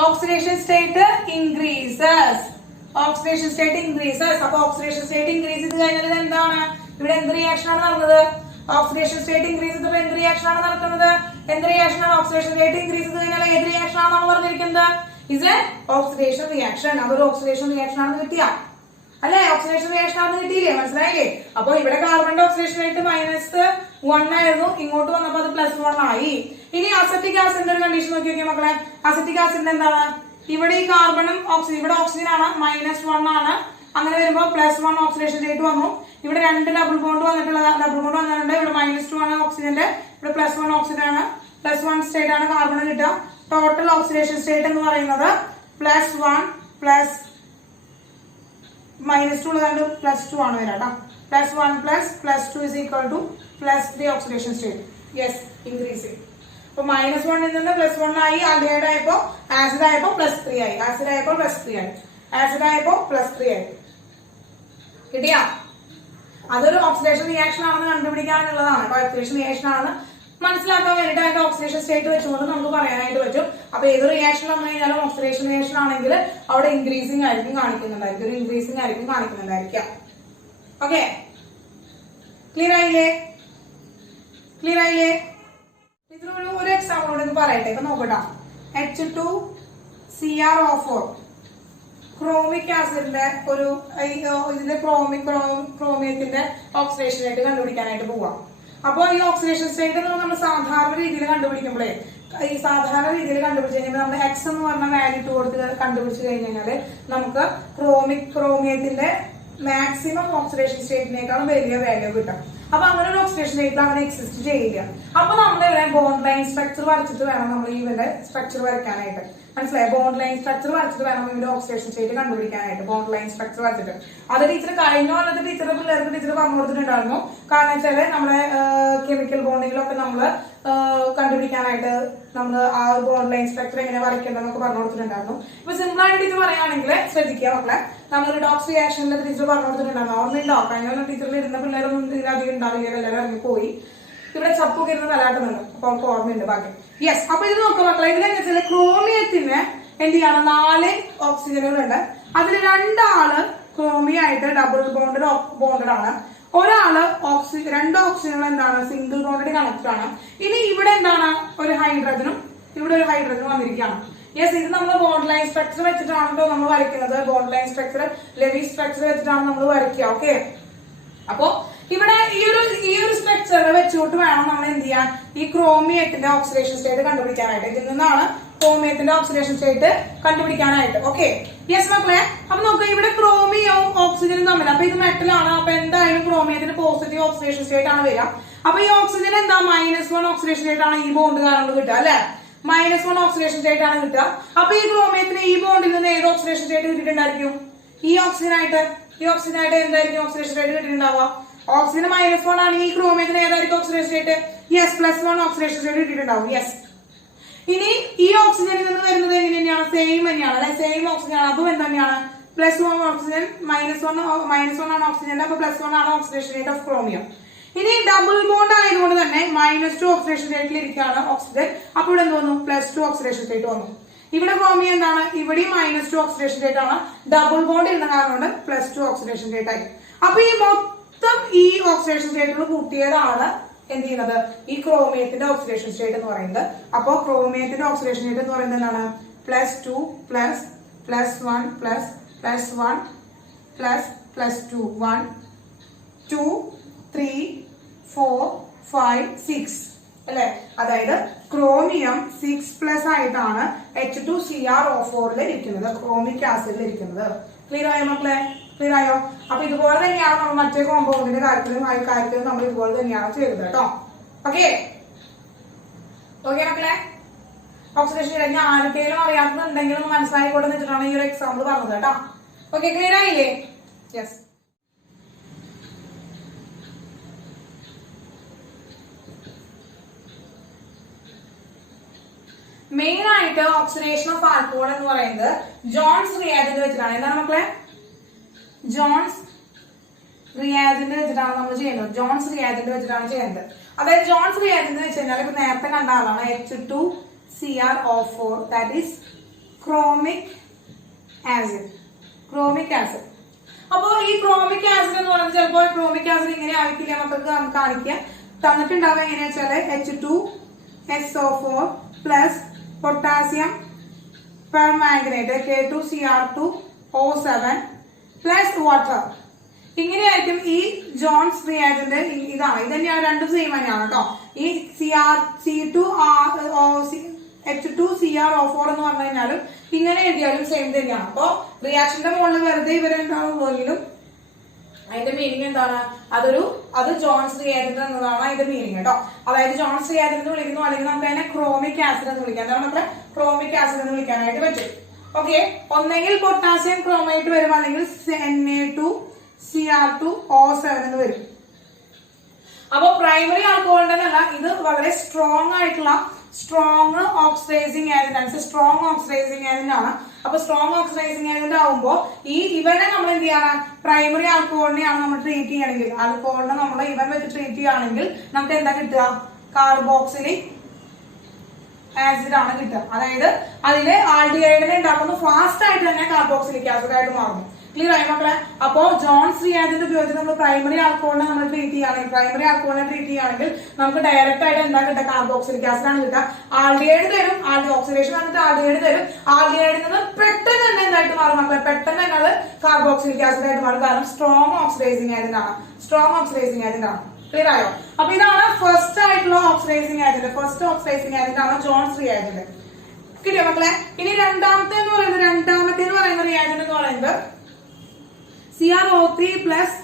ഓക്സിഡേഷൻ സ്റ്റേറ്റ് ഇൻക്രീസസ്. അപ്പൊ ഓക്സിഡേഷൻ സ്റ്റേറ്റ് ഇൻക്രീസ് ചെയ്ത് കഴിഞ്ഞാൽ എന്താണ്? ഇവിടെ എന്ത് റിയാക്ഷൻ ആണ് നടന്നത്? ഓക്സിഡേഷൻ സ്റ്റേറ്റ് ഇൻക്രീസ് ചെയ്തപ്പോൾ എന്ത് റിയാക്ഷൻ ആണ് നടക്കുന്നത്? എന്ത് റിയാക്ഷൻ ആണ്? ഓക്സിഡേഷൻ സ്റ്റേറ്റ് ഇൻക്രീസ് ചെയ്ത് കഴിഞ്ഞാൽ ഏത് റിയാക്ഷൻ ആണെന്നാണ് പറഞ്ഞിരിക്കുന്നത്? Is A oxidation reaction. അതൊരു ഓക്സിഡേഷൻ റിയാക്ഷൻ ആണെന്ന് കിട്ടിയ അല്ലെ? ഓക്സിഡേഷൻ റിയാക്ഷൻ ആണെന്ന് കിട്ടിയില്ലേ? മനസ്സിലായില്ലേ? അപ്പൊ ഇവിടെ കാർബണിന്റെ ഓക്സിഡേഷൻ റേറ്റ് -1 ആയിരുന്നു. ഇങ്ങോട്ട് വന്നപ്പോൾ അത് +1 ആയി. ഇനി അസറ്റിക് ആസിഡിന്റെ ഒരു കണ്ടീഷൻ നോക്കി നോക്കിയാൽ മക്കളെ. അസറ്റിക് ആസിഡിന്റെ എന്താണ്? ഇവിടെ ഈ കാർബണും ഇവിടെ ഓക്സിജൻ ആണ്, -1 ആണ്. അങ്ങനെ വരുമ്പോൾ +1 ഓക്സിഡേഷൻ സ്റ്റേറ്റ് വന്നു. ഇവിടെ രണ്ട് ഡബിൾ ബോണ്ട് വന്നിട്ടുണ്ട്. ഇവിടെ -2 ആണ് ഓക്സിജന്റെ, ഇവിടെ +1 ഓക്സിജൻ ആണ്. +1 സ്റ്റേറ്റ് ആണ് കാർബൺ കിട്ടുക. ടോട്ടൽ ഓക്സിഡേഷൻ സ്റ്റേറ്റ് എന്ന് പറയുന്നത് +1 +1 -2 ഉള്ളതുകൊണ്ട് +2 ആണ് വരാം കേട്ടോ. +1 +2 is equal to +3 oxidation state. Yes, increasing. അപ്പൊ -1 നിന്ന് +1 ആയി, ആൽഡിഹൈഡ് ആയപ്പോ ആസിഡ് ആയപ്പോ +3 ആയി, ആസിഡ് ആയപ്പോ +3 ആയി, ആസിഡ് ആയപ്പോ +3 ആയി. കിട്ടിയാ? അതൊരു ഓക്സിഡേഷൻ റിയാക്ഷൻ ആണെന്ന് കണ്ടുപിടിക്കാനുള്ളതാണ്. ഓക്സിഡേഷൻ റിയാക്ഷൻ ആണെന്ന് മനസ്സിലാക്കാൻ വേണ്ടിയിട്ട് അതിന്റെ ഓക്സിഡേഷൻ സ്റ്റേറ്റ് വെച്ചുകൊണ്ട് നമുക്ക് പറയാനായിട്ട് പറ്റും. അപ്പൊ ഏത് റിയാക്ഷൻ വന്നു കഴിഞ്ഞാലും ഓക്സിഡേഷൻ റിയാക്ഷൻ ആണെങ്കിൽ അവിടെ ഇൻക്രീസിംഗ് ആയിരിക്കും കാണിക്കുന്നുണ്ടായിരിക്കും, ഒരു ഇൻക്രീസിംഗ് ആയിരിക്കും കാണിക്കുന്നുണ്ടായിരിക്കാം. ഓക്കെ, ക്ലിയർ ആയില്ലേ? ക്ലിയർ ആയില്ലേ? ഒരു എക്സാമ്പിളോട് പറയട്ടെ. ഇപ്പൊ നോക്കട്ടോ, H2Cr O4 ക്രോമിക് ആസിഡിന്റെ ഒരു ഇതിന്റെ ക്രോമിയത്തിന്റെ ഓക്സിഡേഷൻ റേറ്റ് കണ്ടുപിടിക്കാനായിട്ട് പോവാം. അപ്പോൾ ഈ ഓക്സിഡേഷൻ സ്റ്റേറ്റ് നമ്മൾ സാധാരണ രീതിയിൽ കണ്ടുപിടിക്കുമ്പോഴേ, ഈ സാധാരണ രീതിയിൽ കണ്ടുപിടിച്ച് കഴിഞ്ഞാൽ നമ്മൾ എക്സ് എന്ന് പറഞ്ഞ വാല്യൂ ഇട്ട് കൊടുത്ത് കണ്ടുപിടിച്ച് കഴിഞ്ഞ് കഴിഞ്ഞാല് നമുക്ക് ക്രോമിയത്തിന്റെ മാക്സിമം ഓക്സിഡേഷൻ സ്റ്റേറ്റിനേക്കാളും വലിയ വാല്യൂ കിട്ടും. അപ്പൊ അങ്ങനെ ഒരു ഓക്സിഡേഷൻ സ്റ്റേറ്റിൽ അങ്ങനെ എക്സിസ്റ്റ് ചെയ്യില്ല. അപ്പൊ നമ്മൾ ഇവിടെ ബോണ്ട് ലൈൻ സ്ട്രക്ചർ വരച്ചിട്ട് വേണം നമ്മൾ ഇവന്റെ സ്ട്രക്ചർ വരയ്ക്കാനായിട്ട്. മനസ്സിലായി? ബോണ്ട് ലൈൻ സ്ട്രക്ചർ വരച്ചിട്ട് വേണം ഇവന്റെ ഓക്സിഡേഷൻ സ്റ്റേറ്റ് കണ്ടുപിടിക്കാനായിട്ട്. ബോണ്ട് ലൈൻ സ്ട്രക്ചർ വരച്ചിട്ട് അത് ടീച്ചർ കഴിഞ്ഞ കൊല്ലത്തെ ടീച്ചറുടെ പിള്ളേർക്ക് ടീച്ചർ പറഞ്ഞു കൊടുത്തിട്ടുണ്ടായിരുന്നു. കാരണം വെച്ചാല് നമ്മുടെ കെമിക്കൽ ബോണ്ടിങ്ങിലൊക്കെ നമ്മള് കണ്ടുപിടിക്കാനായിട്ട് നമ്മൾ ആ ബോണ്ട് ലൈൻ സ്ട്രക്ചർ എങ്ങനെ വരയ്ക്കേണ്ടതെന്നൊക്കെ പറഞ്ഞു കൊടുത്തിട്ടുണ്ടായിരുന്നു. ഇപ്പൊ സിമ്പിൾ ആയിട്ട് ടീച്ചർ പറയുകയാണെങ്കിൽ ശ്രദ്ധിക്കുക മക്കളെ, നമ്മൾ റിഡോക്സ് റിയാക്ഷനിൽ ടീച്ചർ പറഞ്ഞു കൊടുത്തിട്ടുണ്ടായിരുന്നു. ഓർമ്മയുണ്ടോ? കഴിഞ്ഞ ടീച്ചറിൽ ഇരുന്ന പിള്ളേരൊന്നും ഇതിലധികം ഉണ്ടാവില്ല, എല്ലാവരും ഇറങ്ങി പോയി. ഇവിടെ ചപ്പൊക്കെ ഇരുന്ന് തലാട്ടുന്നുണ്ട്. അപ്പൊ അവർക്ക് ഓർമ്മയുണ്ട് ബാക്കി. യെസ്, അപ്പൊ ഇത് നോക്കാം മക്കളെ. ഇതിലെന്ന് വെച്ചാൽ ക്രോമിയത്തിന് എന്ത് ചെയ്യണം? 4 ഓക്സിജനുകളുണ്ട്. അതിൽ 2 ആള് ക്രോമിയായിട്ട് ഡബിൾ ബോണ്ടഡ് ആണ്. ഒരാള് 2 ഓക്സിജനുകൾ എന്താണ്? സിംഗിൾ ബോണ്ടഡ് കണക്റ്റഡ് ആണ്. ഇനി ഇവിടെ എന്താണ്? ഒരു ഹൈഡ്രജനും ഇവിടെ ഒരു ഹൈഡ്രജനും വന്നിരിക്കുകയാണ്. യെസ്, ഇത് നമ്മൾ ബോണ്ട് ലൈൻ സ്ട്രക്ചർ വെച്ചിട്ടാണല്ലോ നമ്മൾ വരയ്ക്കുന്നത്. Bond line structure, Lewis structure വെച്ചിട്ടാണ് നമ്മൾ വരയ്ക്കുക. ഓക്കെ, അപ്പോ ഇവിടെ ഈ ഒരു സ്ട്രക്ചർ വെച്ചുകൊണ്ട് വേണം നമ്മൾ എന്ത് ചെയ്യാൻ? ഈ ക്രോമിയത്തിന്റെ ഓക്സിഡേഷൻ സ്റ്റേറ്റ് കണ്ടുപിടിക്കാനായിട്ട്. ഇതിൽ നിന്നാണ് ക്രോമിയത്തിന്റെ ഓക്സിഡേഷൻ സ്റ്റേറ്റ് കണ്ടുപിടിക്കാനായിട്ട്. ഓക്കെ, യെസ് മക്കളെ. അപ്പൊ നോക്കുക, ഇവിടെ ക്രോമിയവും ഓക്സിജനും തമ്മിൽ, അപ്പൊ ഇത് മെറ്റലാണ്. അപ്പൊ എന്തായാലും ക്രോമിയത്തിന് പോസിറ്റീവ് ഓക്സിഡേഷൻ സ്റ്റേറ്റ് ആണ് വരിക. അപ്പൊ ഈ ഓക്സിജൻ എന്താ? -1 ഓക്സിഡേഷൻ സ്റ്റേറ്റ് ആണ് ഈ ബോണ്ട് കാരണം കിട്ടുക, അല്ലെ? -1 ഓക്സിഡേഷൻ സ്റ്റേറ്റ് ആണ് കിട്ടുക. അപ്പൊ ഈ ക്രോമിയത്തിന് ഈ ബോണ്ടിൽ നിന്ന് ഏത് ഓക്സിഡേഷൻ സ്റ്റേറ്റ് കിട്ടിയിട്ടുണ്ടായിരിക്കും? ഈ ഓക്സിജനായിട്ട് എന്തായിരിക്കും ഓക്സിഡേഷൻ സ്റ്റേറ്റ് കിട്ടിയിട്ടുണ്ടാവുക? ഓക്സിജൻ -1 ആണ്. ഈ ക്രോമിയത്തിന് ഏതായിരിക്കും oxidation state? Yes, +1 oxidation state കിട്ടിയിട്ടുണ്ടാവും. യെസ്. ഇനി ഈ ഓക്സിജനിൽ നിന്ന് വരുന്നത് എങ്ങനെ തന്നെയാണ്? സെയിം തന്നെയാണ്, അല്ലെ? സെയിം ഓക്സിജൻ ആണ്. അതും എന്താണ്? +1 ഓക്സിജൻ, -1 ആണ് ഓക്സിജൻ. അപ്പൊ +1 ആണ് ഓക്സിഡേഷൻ സ്റ്റേറ്റ് ഓഫ് ക്രോമിയം. ഇനി ഡബിൾ ബോണ്ട് ആയതുകൊണ്ട് തന്നെ -2 ഓക്സിഡേഷൻ സ്റ്റേറ്റിൽ ഇരിക്കുകയാണ് ഓക്സിജൻ. അപ്പോൾ ഇവിടെ എന്ത് വന്നു? +2 ഓക്സിഡേഷൻ സ്റ്റേറ്റ് വന്നു. ഇവിടെ ക്രോമിയം എന്താണ്? ഇവിടെയും -2 ഓക്സിഡേഷൻ സ്റ്റേറ്റ് ആണ്. ഡബിൾ ബോണ്ട് ഇരുന്ന കാരണം +2 ഓക്സിഡേഷൻ സ്റ്റേറ്റ് ആയി. അപ്പൊ ഈ മൊത്തം ഈ ഓക്സിഡേഷൻ സ്റ്റേറ്റുകൾ കൂട്ടിയതാണ് എന്ത് ചെയ്യുന്നത്? ഈ ക്രോമിയത്തിന്റെ ഓക്സിഡേഷൻ സ്റ്റേറ്റ് എന്ന് പറയുന്നത്. അപ്പോ ക്രോമിയത്തിന്റെ ഓക്സിഡേഷൻ സ്റ്റേറ്റ് എന്ന് പറയുന്നത് എന്താണ്? +2 +1 +2 1 2 3 4 5 6 അല്ലെ? അതായത് ക്രോമിയം 6+ ആയിട്ടാണ് H2CrO4 ഇരിക്കുന്നത്, ക്രോമിക് ആസിഡിൽ ഇരിക്കുന്നത്. ക്ലിയർ ആയോ മക്കളെ? ക്ലിയർ ആയോ? അപ്പൊ ഇതുപോലെ തന്നെയാണ് നമ്മൾ മറ്റേ കോമ്പൗണ്ടിന്റെ കാര്യത്തിലും നമ്മൾ ഇതുപോലെ തന്നെയാണ് ചെയ്തത് കേട്ടോ. ഓക്കെ മക്കളെ, ഓക്സിഡേഷൻ കഴിഞ്ഞ ആർക്കെങ്കിലും അറിയാത്തതുണ്ടെങ്കിൽ ഒന്ന് മനസ്സിലായിക്കോട്ടെ എന്ന് വെച്ചിട്ടാണ് ഈ ഒരു എക്സാമ്പിൾ പറഞ്ഞത് കേട്ടോ. ഓക്കെ, ക്ലിയർ ആയില്ലേ? യെസ്. മെയിൻ ആയിട്ട് ഓക്സിഡേഷൻ ഓഫ് ആൽക്കഹോൾ എന്ന് പറയുന്നത് ജോൺസ് റിയാജന്റ് വെച്ചിട്ടാണ്. എന്താണ് മക്കളെ? ജോൺസ് റിയാജന്റ് വെച്ചിട്ടാണ് നമ്മൾ ചെയ്യുന്നത്. ജോൺസ് റിയാജന്റ് വെച്ചിട്ടാണ് ചെയ്യുന്നത്. അതായത് ജോൺസ് റിയാജന്റ് വെച്ച് കഴിഞ്ഞാൽ ഇപ്പൊ നേരത്തെ കണ്ട ആളാണ് H2CrO4, that is chromic acid. അപ്പോ ഈ ക്രോമിക് ആസിഡ് എന്ന് പറയുന്നത് ചിലപ്പോൾ ക്രോമിക് ആസിഡ് ഇങ്ങനെ ആയിരിക്കില്ല മക്കൾക്ക് കാണിക്കുക. തന്നിട്ടുണ്ടാവുക എങ്ങനെയാ വെച്ചാല് H2SO4 plus potassium permanganate K2Cr2O7 plus water. ഇങ്ങനെയായിരിക്കും ഈ ജോൺസ് റിയാജന്റ്. ഇതാണ്, ഇത് തന്നെയാണ്, രണ്ടും സെയിം തന്നെയാണ് കേട്ടോ. ഈ H2CrO4 എന്ന് പറഞ്ഞു കഴിഞ്ഞാലും ഇങ്ങനെ എഴുതിയാലും സെയിം തന്നെയാണ്. അപ്പൊ റിയാക്ഷന്റെ മുകളിൽ വെറുതെ ഇവരെന്താണെങ്കിലും അതിന്റെ മീനിങ് എന്താണ്? അത് ജോൺസ് റിയാജന്റ് എന്നതാണ് അതിന്റെ മീനിങ് കേട്ടോ. അതായത് ജോൺസ് റിയാജന്റ് എന്ന് വിളിക്കുന്നു, അല്ലെങ്കിൽ നമുക്ക് അതിനെ ക്രോമിക് ആസിഡ് എന്ന് വിളിക്കാം. എന്താണ് നമ്മുടെ ക്രോമിക് ആസിഡ് എന്ന് വിളിക്കാനായിട്ട് പറ്റും. ഓക്കെ, ഒന്നെങ്കിൽ പൊട്ടാസ്യം ക്രോമേറ്റ് വരും, അല്ലെങ്കിൽ Na2Cr2O7 എന്ന് വരും. അപ്പൊ പ്രൈമറി ആൽക്കഹോളിന്റെ അല്ല, ഇത് വളരെ സ്ട്രോങ് ആയിട്ടുള്ള സ്ട്രോങ് ഓക്സിഡൈസിങ് ഏജന്റ് ആണ്. സ്ട്രോങ് ഓക്സിഡൈസിങ് ഏജന്റ് ആണ്. അപ്പൊ സ്ട്രോങ് ഓക്സിഡൈസിങ് ഏജന്റ് ആവുമ്പോ ഇവനെ നമ്മൾ എന്ത് ചെയ്യണം, പ്രൈമറി ആൽക്കഹോളിനെയാണ് നമ്മൾ ട്രീറ്റ് ചെയ്യണമെങ്കിൽ, ആൽക്കഹോളിനെ നമ്മൾ ഇവൻ വെച്ച് ട്രീറ്റ് ചെയ്യുകയാണെങ്കിൽ നമുക്ക് എന്താ കിട്ടുക, കാർബോക്സിലിക് ആസിഡ് ആണ് കിട്ടുക. അതായത് അതില് ആൽഡിഹൈഡിനെ ഉണ്ടാക്കുന്ന ഫാസ്റ്റ് ആയിട്ട് തന്നെ കാർബോക്സിലിക് ആസിഡ് ആയിട്ട് മാറും. ക്ലിയർ ആയി മക്കളെ? അപ്പോ ജോൺസ് റിയാജന്റ് ഉപയോഗിച്ച് നമ്മൾ പ്രൈമറി ആൽക്കഹോളിനെ നമ്മൾ ട്രീറ്റ് ചെയ്യുകയാണെങ്കിൽ നമുക്ക് ഡയറക്റ്റ് ആയിട്ട് എന്താ കിട്ടുക, കാർബോക്സിലിക് ആസിഡ് ആണ് കിട്ടുക. ആൽഡിഹൈഡ് തരും, ഓക്സിഡേഷൻ വന്നിട്ട് ആൽഡിഹൈഡ് തരും. ആൽഡിഹൈഡിൽ നിന്ന് പെട്ടെന്ന് തന്നെ എന്തായിട്ട് മാറും മക്കളെ, പെട്ടെന്ന് തന്നെ അത് കാർബോക്സിലിക് ആസിഡ് ആയിട്ട് മാറും. കാരണം സ്ട്രോങ് ഓക്സിഡൈസിങ് ഏജന്റ് ആണ്. ക്ലിയർ ആയോ? അപ്പൊ ഇതാണ് ഫസ്റ്റ് ആയിട്ടുള്ള oxidising agent. First oxidising agent ആണ് ജോൺസ് റിയാജന്റ്. കിട്ടിയോ മക്കളെ? ഇനി രണ്ടാമത്തെ എന്ന് പറയുന്ന റിയാജന്റ് എന്ന് പറയുന്നത് CrO3 പ്ലസ്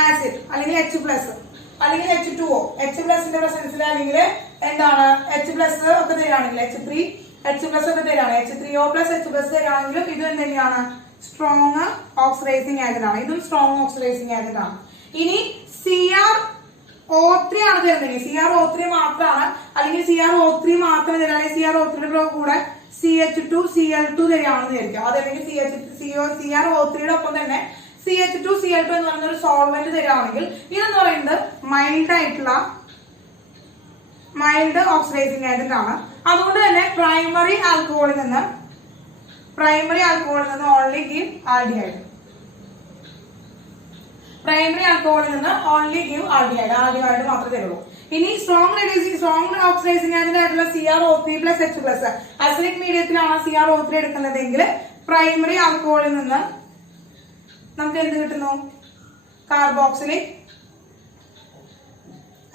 ആസിഡ് അല്ലെങ്കിൽ H പ്ലസ് അല്ലെങ്കിൽ H2O. H പ്ലസിന്റെ പ്രസൻസിൽ അല്ലെങ്കിൽ എന്താണ് H പ്ലസ് ഒക്കെ തരികയാണെങ്കിൽ H പ്ലസ് ഒക്കെ തരികയാണ്, H3O പ്ലസ് H പ്ലസ് തരികയാണെങ്കിലും ഇത് എന്താണ്, സ്ട്രോങ് ഓക്സിഡൈസിങ് ഏജന്റ് ആണ്. ഇതും സ്ട്രോങ് ഓക്സിഡൈസിങ് ഏജന്റ് ആണ്. ഇനി CrO3 ആണ് തരുന്നത്. CrO3 മാത്രമാണ്, അല്ലെങ്കിൽ CrO3 മാത്രം തരികയാണെങ്കിൽ CrO3 കൂടെ CH2Cl2 തരികയാണെന്ന് വിചാരിക്കാം. അതല്ലെങ്കിൽ CrO3യുടെ ഒപ്പം തന്നെ CH2Cl2 എന്ന് പറയുന്ന ഒരു സോൾവെന്റ് തരികയാണെങ്കിൽ ഇതെന്ന് പറയുന്നത് മൈൽഡ് ഓക്സിഡൈസിങ് ഏജന്റ് ആണ്. അതുകൊണ്ട് തന്നെ പ്രൈമറി ആൽക്കഹോളിൽ നിന്ന് ഓൺലി ഗീവ് ആൽഡിഹൈഡ്. ആൽഡിഹൈഡ് മാത്രമേ തരുള്ളൂ. ഇനി സ്ട്രോങ് ഓക്സിഡൈസിങ് ഏജന്റ് ആയിട്ടുള്ള CrO3 plus H plus acidic മീഡിയത്തിലാണ് CrO3 എടുക്കുന്നതെങ്കിൽ പ്രൈമറി ആൽക്കഹോളിൽ നിന്ന് നമുക്ക് എന്ത് കിട്ടുന്നു, കാർബോക്സിലിക്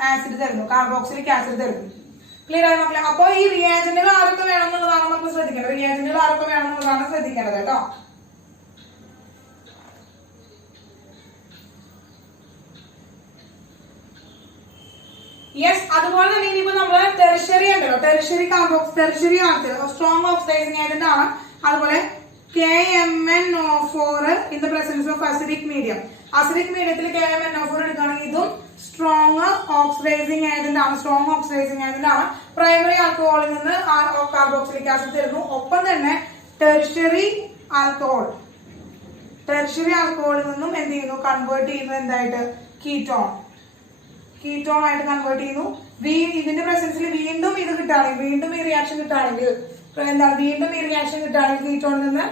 ആസിഡ് തരുന്നു. ക്ലിയർ ആയി മക്കളെ? അപ്പൊ ഈ റിയാജന്റുകൾ ആരൊക്കെ വേണമെന്നുള്ളതാണ് നമ്മൾ ശ്രദ്ധിക്കേണ്ടത് കേട്ടോ. യെസ്, അതുപോലെ തന്നെ ഇനിയിപ്പോ നമ്മള് ടെറിഷറി ഉണ്ടല്ലോ, ടെറിഷറി സ്ട്രോങ് ഓക്സിഡൈസിങ് ഏജന്റ് ആണ്. അതുപോലെ KMnO4 in the presence of acidic medium. Acidic മീഡിയത്തിൽ KMnO4 എടുക്കുകയാണെങ്കിൽ ഇതും സ്ട്രോങ് ഓക്സിഡൈസിങ് ഏജന്റ് ആണ്. പ്രൈമറി ആൽക്കഹോളിൽ നിന്ന് കാർബോക്സിലിക് ആസിഡ് തരുന്നു. ഒപ്പം തന്നെ ടെറിഷറി ആൽക്കഹോളിൽ നിന്നും എന്ത് ചെയ്യുന്നു, കൺവേർട്ട് ചെയ്യുന്നു എന്തായിട്ട്, കീറ്റോൺ ആയിട്ട് കൺവേർട്ട് ചെയ്യുന്നു. ഇതിന്റെ പ്രസൻസിൽ വീണ്ടും ഈ റിയാക്ഷൻ കിട്ടുകയാണെങ്കിൽ കീറ്റോണിൽ നിന്ന്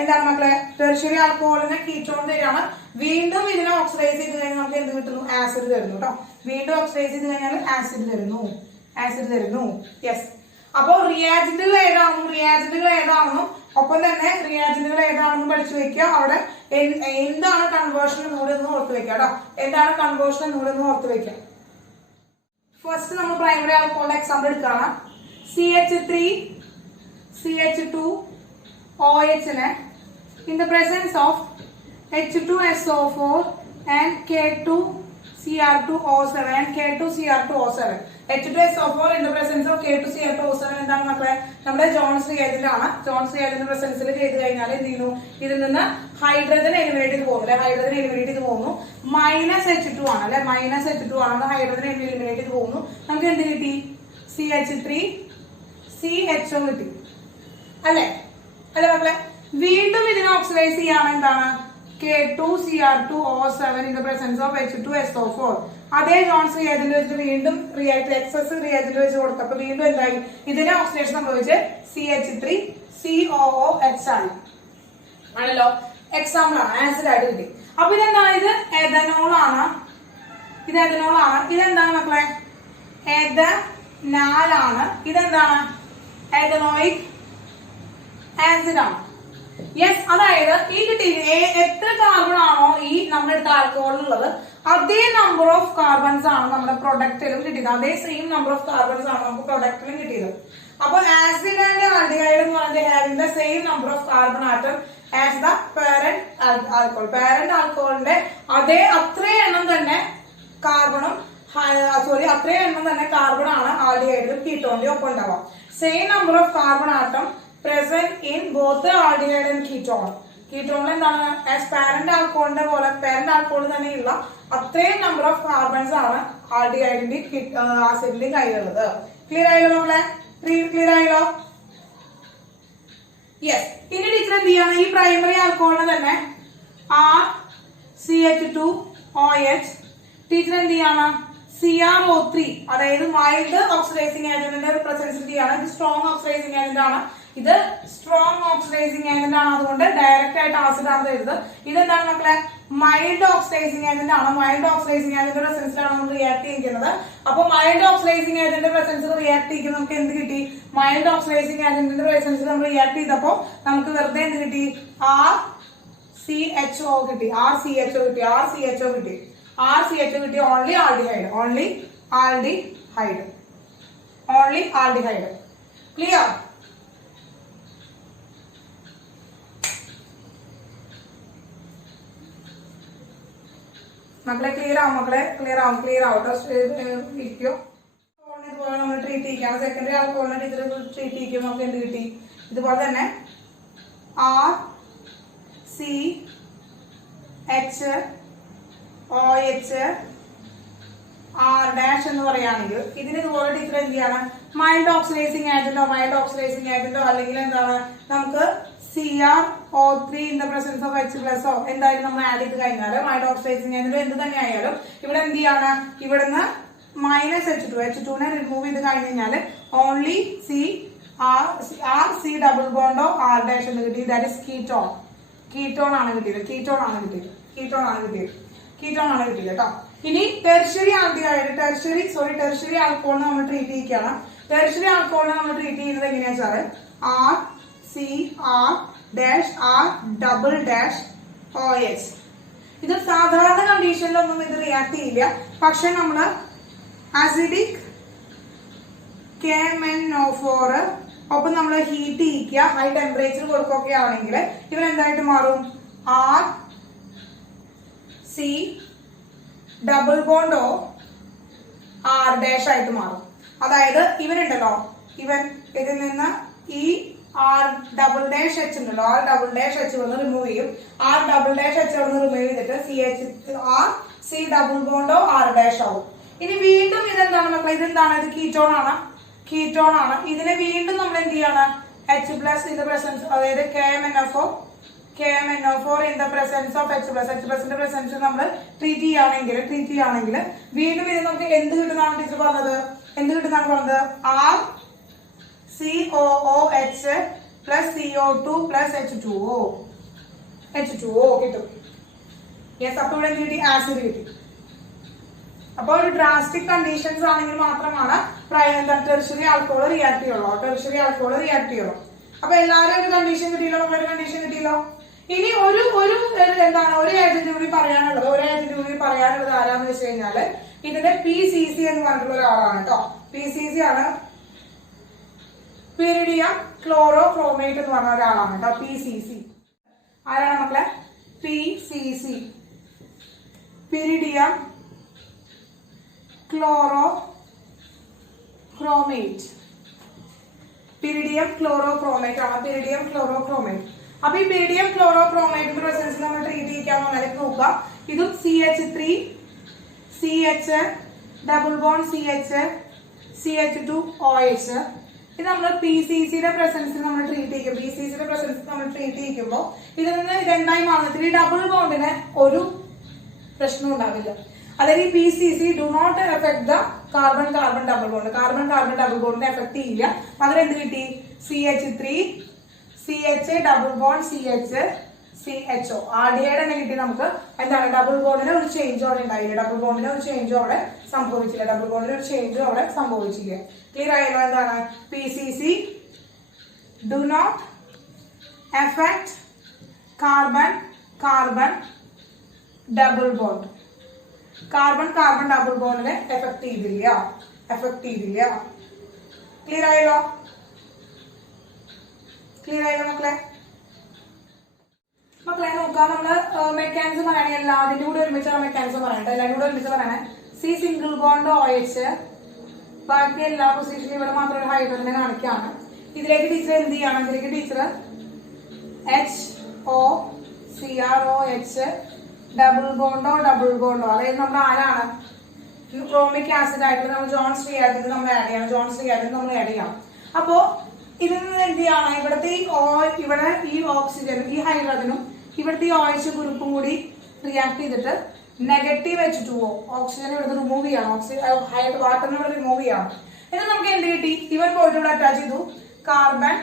എന്താണ് മക്കളെ, ടെറിഷറി ആൽക്കഹോളിന് കീറ്റോൺ തരികയാണ്. വീണ്ടും ഇതിനെ ഓക്സിഡൈസ് ചെയ്ത് കഴിഞ്ഞാൽ നമുക്ക് എന്ത് കിട്ടുന്നു, ആസിഡ് തരുന്നു കേട്ടോ. വീണ്ടും ഓക്സിഡൈസ് ചെയ്ത് കഴിഞ്ഞാൽ ആസിഡ് തരുന്നു. യെസ്, അപ്പോൾ റിയാജന്റുകൾ ഏതാണെന്നും ഒപ്പം തന്നെ റിയാജന്റുകൾ ഏതാണെന്നും പഠിച്ചു വെക്കുക. അവിടെ എന്താണ് കൺവേർഷൻ എന്നൂടെന്ന് ഓർത്ത് വെക്കുക കേട്ടോ. ഫസ്റ്റ് നമ്മൾ പ്രൈമറി ആൽക്കഹോളിന്റെ എക്സാമ്പിൾ എടുക്കുകയാണ്. CH3CH2OH നെ in the presence of H2SO4 and K2Cr2O7 H2SO4 in the presence of K2Cr2O7 എന്താണ് മക്കളെ, നമ്മുടെ ജോൺസ് റിയാജന്റ് ആണ്. ജോൺസ് റിയാജന്റ് പ്രസൻസിൽ ചെയ്ത് കഴിഞ്ഞാൽ എന്ത് ചെയ്യുന്നു, ഇതിൽ നിന്ന് ഹൈഡ്രജൻ എലിമിനേറ്റ് ചെയ്ത് പോകുന്നു. -H2 ആണ് അല്ലെ, -H2 ആണ്, ഹൈഡ്രജൻ എലിമിനേറ്റ് ചെയ്ത് പോകുന്നു. നമുക്ക് എന്ത് കിട്ടി, CH3CHO കിട്ടി അല്ലെ മക്കളെ. വീണ്ടും ഇതിനെ ഓക്സിഡൈസ് ചെയ്യാണ് എന്താണ്, K2Cr2O7 in the presence of H2SO4. അതേ ജോൺസ് റിയാജന്റ് വെച്ചിട്ട് വീണ്ടും എക്സസ് റിയാജന്റ് വെച്ച് കൊടുത്തപ്പോ വീണ്ടും എന്തായി, ഇതിനെ ഓക്സിഡേഷൻ സംഭവിച്ച് CH3COOH ആണല്ലോ. എക്സാമ്പിൾ ആണ്, ആസിഡ് ആയിട്ട് കിട്ടി. അപ്പൊ ഇതെന്താണ്, ഇത് എഥനോൾ ആണ്. ഇതെന്താണ് മക്കളെ, എഥനാലാണ്. ഇതെന്താണ്, എഥനോയിക് ആസിഡ് ആണ്. യെസ്, അതായത് ഈ കിട്ടി എത്ര കാർബൺ ആണോ ഈ നമ്മുടെ അടുത്ത ആൽക്കഹോളിലുള്ളത് അതേ നമ്പർ ഓഫ് കാർബൺസ് ആണ് നമ്മുടെ പ്രൊഡക്റ്റിലും കിട്ടിയത്. അതേ സെയിം നമ്പർ ഓഫ് കാർബൺസ് ആണ് നമുക്ക് പ്രൊഡക്റ്റിലും കിട്ടിയത്. അപ്പൊ ആസിഡ് ആൻഡ് ആൽഡിഹൈഡ് എന്ന് പറഞ്ഞാൽ having the same number of carbon atom as the parent alcohol. Parent ആൽക്കഹോളിന്റെ അത്രയും എണ്ണം തന്നെ കാർബൺ ആണ് ആൽഡിഹൈഡിലും കീറ്റോണിലും ഒപ്പം ഉണ്ടാവാം. Same number of carbon atom present in both the aldehyde and ketone. കീറ്റോണിൽ എന്താണ് ആസ് പാരന്റ് ആൽക്കോളിന്റെ പോലെ പാരന്റ് ആൽക്കോളിൽ തന്നെയുള്ള അത്രയും നമ്പർ ഓഫ് കാർബൺസ് ആണ് ആൽഡിഹൈഡിന്റെയും ആസിഡിന്റെയും കയ്യിലുള്ളത്. ക്ലിയർ ആയല്ലോ നമ്മളെ? ക്ലിയർ ആയല്ലോ? യെസ്. ഇനി ടീച്ചർ എന്ത് ചെയ്യാണ്? ഈ പ്രൈമറി ആൽക്കോളിനെ തന്നെ RCH2OH ടീച്ചർ എന്ത് ചെയ്യാണ്? CrO3 അതായത് മൈൽഡ് ഓക്സിഡൈസിങ് ഏജന്റിന്റെ പ്രസൻസിറ്റി ആണ്. ഇത് സ്ട്രോങ് ഓക്സിഡൈസിങ് ഏജന്റ് ആണ്. ഇത് സ്ട്രോങ് ഓക്സിഡൈസിങ് ഏജന്റ് ആണ്. അതുകൊണ്ട് ഡയറക്റ്റ് ആയിട്ട് ആസിഡ് ആണ് എഴുതുന്നത്. ഇതെന്താണ് മക്കളെ? മൈൽഡ് ഓക്സിഡൈസിങ് ഏജന്റ് ആണ്. മൈൽഡ് ഓക്സിഡൈസിങ് ഏജന്റിന്റെ പ്രസൻസിലാണ് നമ്മൾ റിയാക്ട് ചെയ്യുന്നത്. അപ്പൊ മൈൽഡ് ഓക്സിഡൈസിങ് ഏജന്റിന്റെ പ്രസൻസിൽ റിയാക്ട് ചെയ്യുമ്പോൾ നമുക്ക് എന്ത് കിട്ടി? മൈൽഡ് ഓക്സിഡൈസിങ് ഏജന്റിന്റെ പ്രസൻസിൽ നമ്മൾ റിയാക്ട് ചെയ്തപ്പോ നമുക്ക് വെറുതെ എന്ത് കിട്ടി? RCHO കിട്ടി. RCHO കിട്ടി. Only aldehyde. ക്ലിയർ? മക്കളെ ക്ലിയർ ആവും. ഇരിക്കോ? ഇതുപോലെ നമ്മൾ ട്രീറ്റ് ചെയ്യിക്കാം. സെക്കൻഡറി ആൽക്കോളിനെ ടീച്ചർ ട്രീറ്റ് ചെയ്യിക്കും. നമുക്ക് എന്ത് കിട്ടി? ഇതുപോലെ തന്നെ RCHOH R ഡാഷ് എന്ന് പറയുകയാണെങ്കിൽ ഇതിന് ഇതുപോലെ ടീച്ചർ എന്ത് ചെയ്യാണ്? മൈൽഡ് ഓക്സിഡൈസിങ് ഏജന്റോ അല്ലെങ്കിൽ എന്താണ് നമുക്ക് CrO3 in the presence of H plus എന്തായാലും നമ്മൾ ആഡ് ചെയ്ത് കഴിഞ്ഞാൽ മൈൽഡ് ഓക്സിഡൈസിങ് ഏജന്റ് എന്ത് തന്നെ ആയാലും ഇവിടെ എന്ത് ചെയ്യാണ്? ഇവിടുന്ന് -H2നെ റിമൂവ് ചെയ്ത് കഴിഞ്ഞ് കഴിഞ്ഞാൽ ഓൺലി RC ഡബിൾ ബോണ്ടോ R ഡാഷ് എന്ന് കിട്ടി. ദാറ്റ് ഇസ് കീറ്റോൺ ആണ് കിട്ടിയത് കേട്ടോ. ഇനി ടെർഷ്യറി ആൽക്കോളിനെ നമ്മൾ ട്രീറ്റ് ചെയ്യുകയാണ്. ടെർഷ്യറി ആൽക്കോളിനെ നമ്മൾ ട്രീറ്റ് ചെയ്യുന്നത് എങ്ങനെയാ വെച്ചാൽ RCR-R-OH. ഇത് സാധാരണ കണ്ടീഷനിലൊന്നും ഇത് റിയാക്ട് ചെയ്യില്ല. പക്ഷെ നമ്മള് അസിഡിക് KMnO4 ഒപ്പം നമ്മൾ ഹീറ്റ് ചെയ്യിക്കുക, ഹൈ ടെമ്പറേച്ചർ കൊടുക്കുകയൊക്കെ ആണെങ്കിൽ ഇവൻ എന്തായിട്ട് മാറും? RC ഡബിൾ ബോണ്ടോ R ഡാഷ് ആയിട്ട് മാറും. അതായത് ഇവനുണ്ടല്ലോ, ഇതിൽ നിന്ന് ഈ R ഡബിൾ ഡാഷ് H ഉണ്ടല്ലോ, R ഡബിൾ ഡാഷ് H വന്ന് റിമൂവ് ചെയ്യും. R ഡബിൾ ഡാഷ് H വന്ന് റിമൂവ് ചെയ്തിട്ട് C ഡബിൾ ബോണ്ടോ R ഡാഷ് ആവും. ഇനി വീണ്ടും ഇതെന്താണ് മക്കളെ? ഇതെന്താണ്? ഇത് കീറ്റോൺ ആണ്. ഇതിനെ വീണ്ടും നമ്മൾ എന്ത് ചെയ്യാണ്? H plus in the presence, അതായത് KMnO4 in the presence of H പ്ലസിന്റെ പ്രസൻസ് നമ്മൾ ട്രീറ്റ് ചെയ്യുകയാണെങ്കിൽ വീണ്ടും ഇത് നമുക്ക് എന്ത് കിട്ടുന്നതാണ് ടീച്ചർ പറഞ്ഞത്? RCOOH plus CO2 plus H2O കിട്ടും. യെസ്. അപ്പൊ ഇവിടെ എന്ത് കിട്ടി? ആസിഡ് കിട്ടി. അപ്പോൾ ഒരു ഡ്രാസ്റ്റിക് കണ്ടീഷൻസ് ആണെങ്കിൽ മാത്രമാണ് ടെർഷ്യറി ആൽക്കോൾ റിയാക്ട് ചെയ്യുള്ളൂ. അപ്പൊ എല്ലാവരും ഒരു കണ്ടീഷൻ കിട്ടിയല്ലോ. ഇനി ഒരു ഏജന്റ് കൂടി പറയാനുള്ളത് ആരാന്ന് വെച്ച് കഴിഞ്ഞാല് ഇതിന്റെ PCC എന്ന് പറഞ്ഞിട്ടുള്ള ഒരാളാണ് കേട്ടോ. PCC ആണ്, പിരിഡിയം ക്ലോറോക്രോമേറ്റ് എന്ന് പറഞ്ഞ ഒരാളാണ് കേട്ടോ. PCC ആരാണ് മക്കളെ? PCC പിരിഡിയം ക്ലോറോക്രോമേറ്റ് ആണ്. അപ്പൊ ഈ പിരിഡിയം ക്ലോറോക്രോമേറ്റ് പ്രസൻസ് നമ്മൾ ട്രീറ്റ് ചെയ്യാൻ നോക്കുക. ഇതും CH3 CH double bond CH2OH. ഇത് നമ്മൾ PCCയുടെ പ്രസൻസിൽ നമ്മൾ ട്രീറ്റ് ചെയ്യുമ്പോൾ ഇതിൽ നിന്ന് രണ്ടായി മാറുന്നതിൽ ഈ ഡബിൾ ബോണ്ടിന് ഒരു പ്രശ്നം ഉണ്ടാവില്ല. അതായത് ഈ PCC do not effect the carbon double ബോണ്ടിനെ എഫക്ട് ചെയ്യില്ല. പകരം എന്ത് കിട്ടി? CH3 CH double bond CHO aldehyde തന്നെ കിട്ടി നമുക്ക്. എന്താണ്? ഡബിൾ ബോണ്ടിന് ഒരു ചേഞ്ച് അവിടെ ഉണ്ടായില്ല. ഡബിൾ ബോണ്ടിന് ഒരു ചേഞ്ച് അവിടെ സംഭവിച്ചില്ല. ക്ലിയർ ആയല്ലോ? എന്താണ്? PCC do not effect carbon double bond. Carbon double ബോണ്ടിനെ എഫക്ട് ചെയ്തില്ല. ക്ലിയർ ആയല്ലോ മക്കളെ? നോക്കാം. നമ്മള് മെക്കാനിസം പറയുകയാണെങ്കിൽ എല്ലാതിന്റെ കൂടെ ഒരുമിച്ചുള്ള മെക്കാനിസം പറയണേ. C സിംഗിൾ ബോണ്ട് OH, ബാക്കി എല്ലാ പൊസിഷനും ഇവിടെ മാത്രം ഒരു ഹൈഡ്രജനെ കാണിക്കുകയാണ്. ഇതിലേക്ക് ടീച്ചർ എന്ത് ചെയ്യണം? ഇതിലേക്ക് ടീച്ചർ HOCROH ഡബിൾ ബോണ്ടോ അതായത് നമ്മുടെ ആരാണ് ക്രോമിക് ആസിഡ് ആയിട്ട് നമ്മൾ ജോൺസ് റിയാക്ടന്റ് നമ്മൾ ആഡ് ചെയ്യണം. അപ്പോ ഇതിൽ നിന്ന് എന്ത് ചെയ്യണം? ഇവിടുത്തെ ഇവിടെ ഈ ഓക്സിജനും ഈ ഹൈഡ്രജനും ഇവിടുത്തെ ഈ OH ഗ്രൂപ്പും കൂടി റിയാക്ട് ചെയ്തിട്ട് നെഗറ്റീവ് H2O ഓക്സിജൻ ഇവിടുന്ന് റിമൂവ് ചെയ്യണം. വാട്ടറിനെ ഇവിടെ റിമൂവ് ചെയ്യണം. എന്നിട്ട് നമുക്ക് എന്ത് കിട്ടി? ഇവൻ പോയിട്ട് ഇവിടെ അറ്റാച്ച് ചെയ്തു കാർബൺ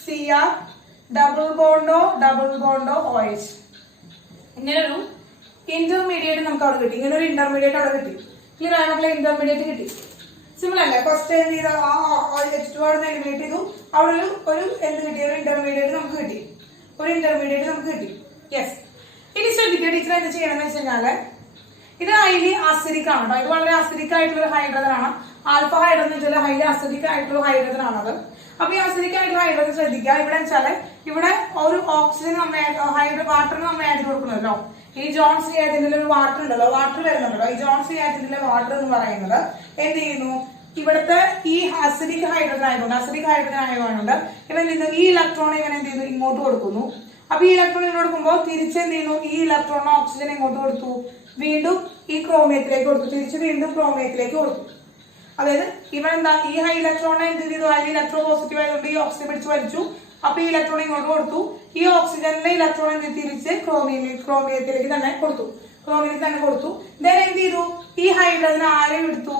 HOCR ഡബിൾ ബോണ്ടോ OH. ഇങ്ങനൊരു ഇന്റർമീഡിയറ്റ് നമുക്ക് അവിടെ കിട്ടി. ഇങ്ങനെ ഒരു ഇന്റർമീഡിയറ്റ് അവിടെ കിട്ടി. ക്ലിയർ ആയിട്ടുള്ള ഇന്റർമീഡിയറ്റ് കിട്ടി. സിമ്പിൾ അല്ലേ? ഫസ്റ്റ് എന്ത് ചെയ്ത H2 അവിടെ നിന്ന് എലിമിനേറ്റ് ചെയ്തു. അവിടെ ഒരു എന്ത് കിട്ടി? ഒരു ഇന്റർമീഡിയറ്റ് നമുക്ക് കിട്ടി. യെസ്. ഇനി ശ്രദ്ധിക്കുക, ടീച്ചർ എന്ത് ചെയ്യണമെന്ന് വെച്ച് കഴിഞ്ഞാല് ഇത് ഹൈലി അസിഡിക് ആണ് കേട്ടോ. ഇത് വളരെ അസിഡിക് ആയിട്ടുള്ള ഹൈഡ്രജൻ ആണ്. ആൽഫ ഹൈഡ്രജൻ എന്ന് വെച്ചാൽ ഹൈലി അസിഡിക് ആയിട്ടുള്ള ഹൈഡ്രജൻ ആണത്. അപ്പൊ ഈ അസിഡിക് ആയിട്ടുള്ള ഹൈഡ്രജൻ ശ്രദ്ധിക്കുക. ഇവിടെ വെച്ചാല് ഇവിടെ ഒരു ഓക്സിജൻ വാട്ടറിന് നമ്മൾ ആഡ് കൊടുക്കണമല്ലോ. ഈ ജോൺസ് റിയാക്ടന്റിൽ ഒരു വാട്ടർ ഉണ്ടല്ലോ, വാട്ടർ വരുന്നുണ്ടല്ലോ. ഈ ജോൺസ് റിയാക്ടന്റിലെ വാട്ടർ എന്ന് പറയുന്നത് എന്ത് ചെയ്യുന്നു? ഇവിടുത്തെ ഈ അസിഡിക് ഹൈഡ്രജൻ ആയതുകൊണ്ട് ഇവൻ ഈ ഇലക്ട്രോൺ ഇവൻ എന്ത് ചെയ്യുന്നു? ഇങ്ങോട്ട് കൊടുക്കുന്നു. അപ്പൊ ഈ ഇലക്ട്രോൺ ഇങ്ങോട്ട് കൊടുക്കുമ്പോൾ തിരിച്ചെന്ത് ചെയ്യുന്നു? ഈ ഇലക്ട്രോൺ ഓക്സിജൻ ഇങ്ങോട്ട് കൊടുത്തു, വീണ്ടും ഈ ക്രോമിയത്തിലേക്ക് കൊടുത്തു, തിരിച്ച് വീണ്ടും ക്രോമിയത്തിലേക്ക് കൊടുത്തു. അതായത് ഇവൻ എന്താ ഈ ഹൈ ഇലക്ട്രോണെ എന്ത് ചെയ്തു? ഹൈ ഇലക്ട്രോ പോസിറ്റീവ് ആയതുകൊണ്ട് ഈ ഓക്സിജൻ പിടിച്ച് വലിച്ചു. അപ്പൊ ഈ ഇലക്ട്രോൺ ഇങ്ങോട്ട് കൊടുത്തു. ഈ ഓക്സിജന്റെ ഇലക്ട്രോൺ എന്ത് തിരിച്ച് ക്രോമിയത്തിലേക്ക് തന്നെ കൊടുത്തു. ദെൻ എന്ത് ചെയ്തു? ഈ ഹൈഡ്രജനെ ആരെടുത്തു?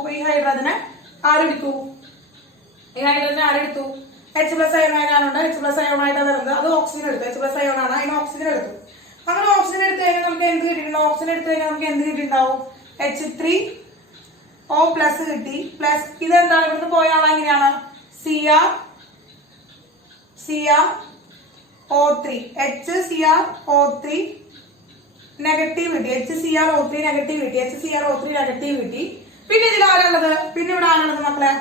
H+ അയോൺ ആയതുകൊണ്ട് H+ അയോൺ ആയിട്ടാണ് വരുന്നത്. അത് ഓക്സിജൻ എടുത്തു. H+ അയോൺ ആണ്, അതിന് ഓക്സിജൻ എടുത്തു. അങ്ങനെ ഓക്സിജൻ എടുത്തു കഴിഞ്ഞാൽ നമുക്ക് എന്ത് കിട്ടിയിട്ടുണ്ടാവും? H3O+ കിട്ടി. പ്ലസ് ഇതെന്താണ്? ഇവിടുന്ന് പോയ ആളാ എങ്ങനെയാണ്? CrO3 HCrO3 നെഗറ്റീവ് കിട്ടി. HCrO3 നെഗറ്റീവ് കിട്ടി. പിന്നെ ഇതിൽ ആരാളുള്ളത്? ഇവിടെ ആരാളുള്ളത് മക്കളെ?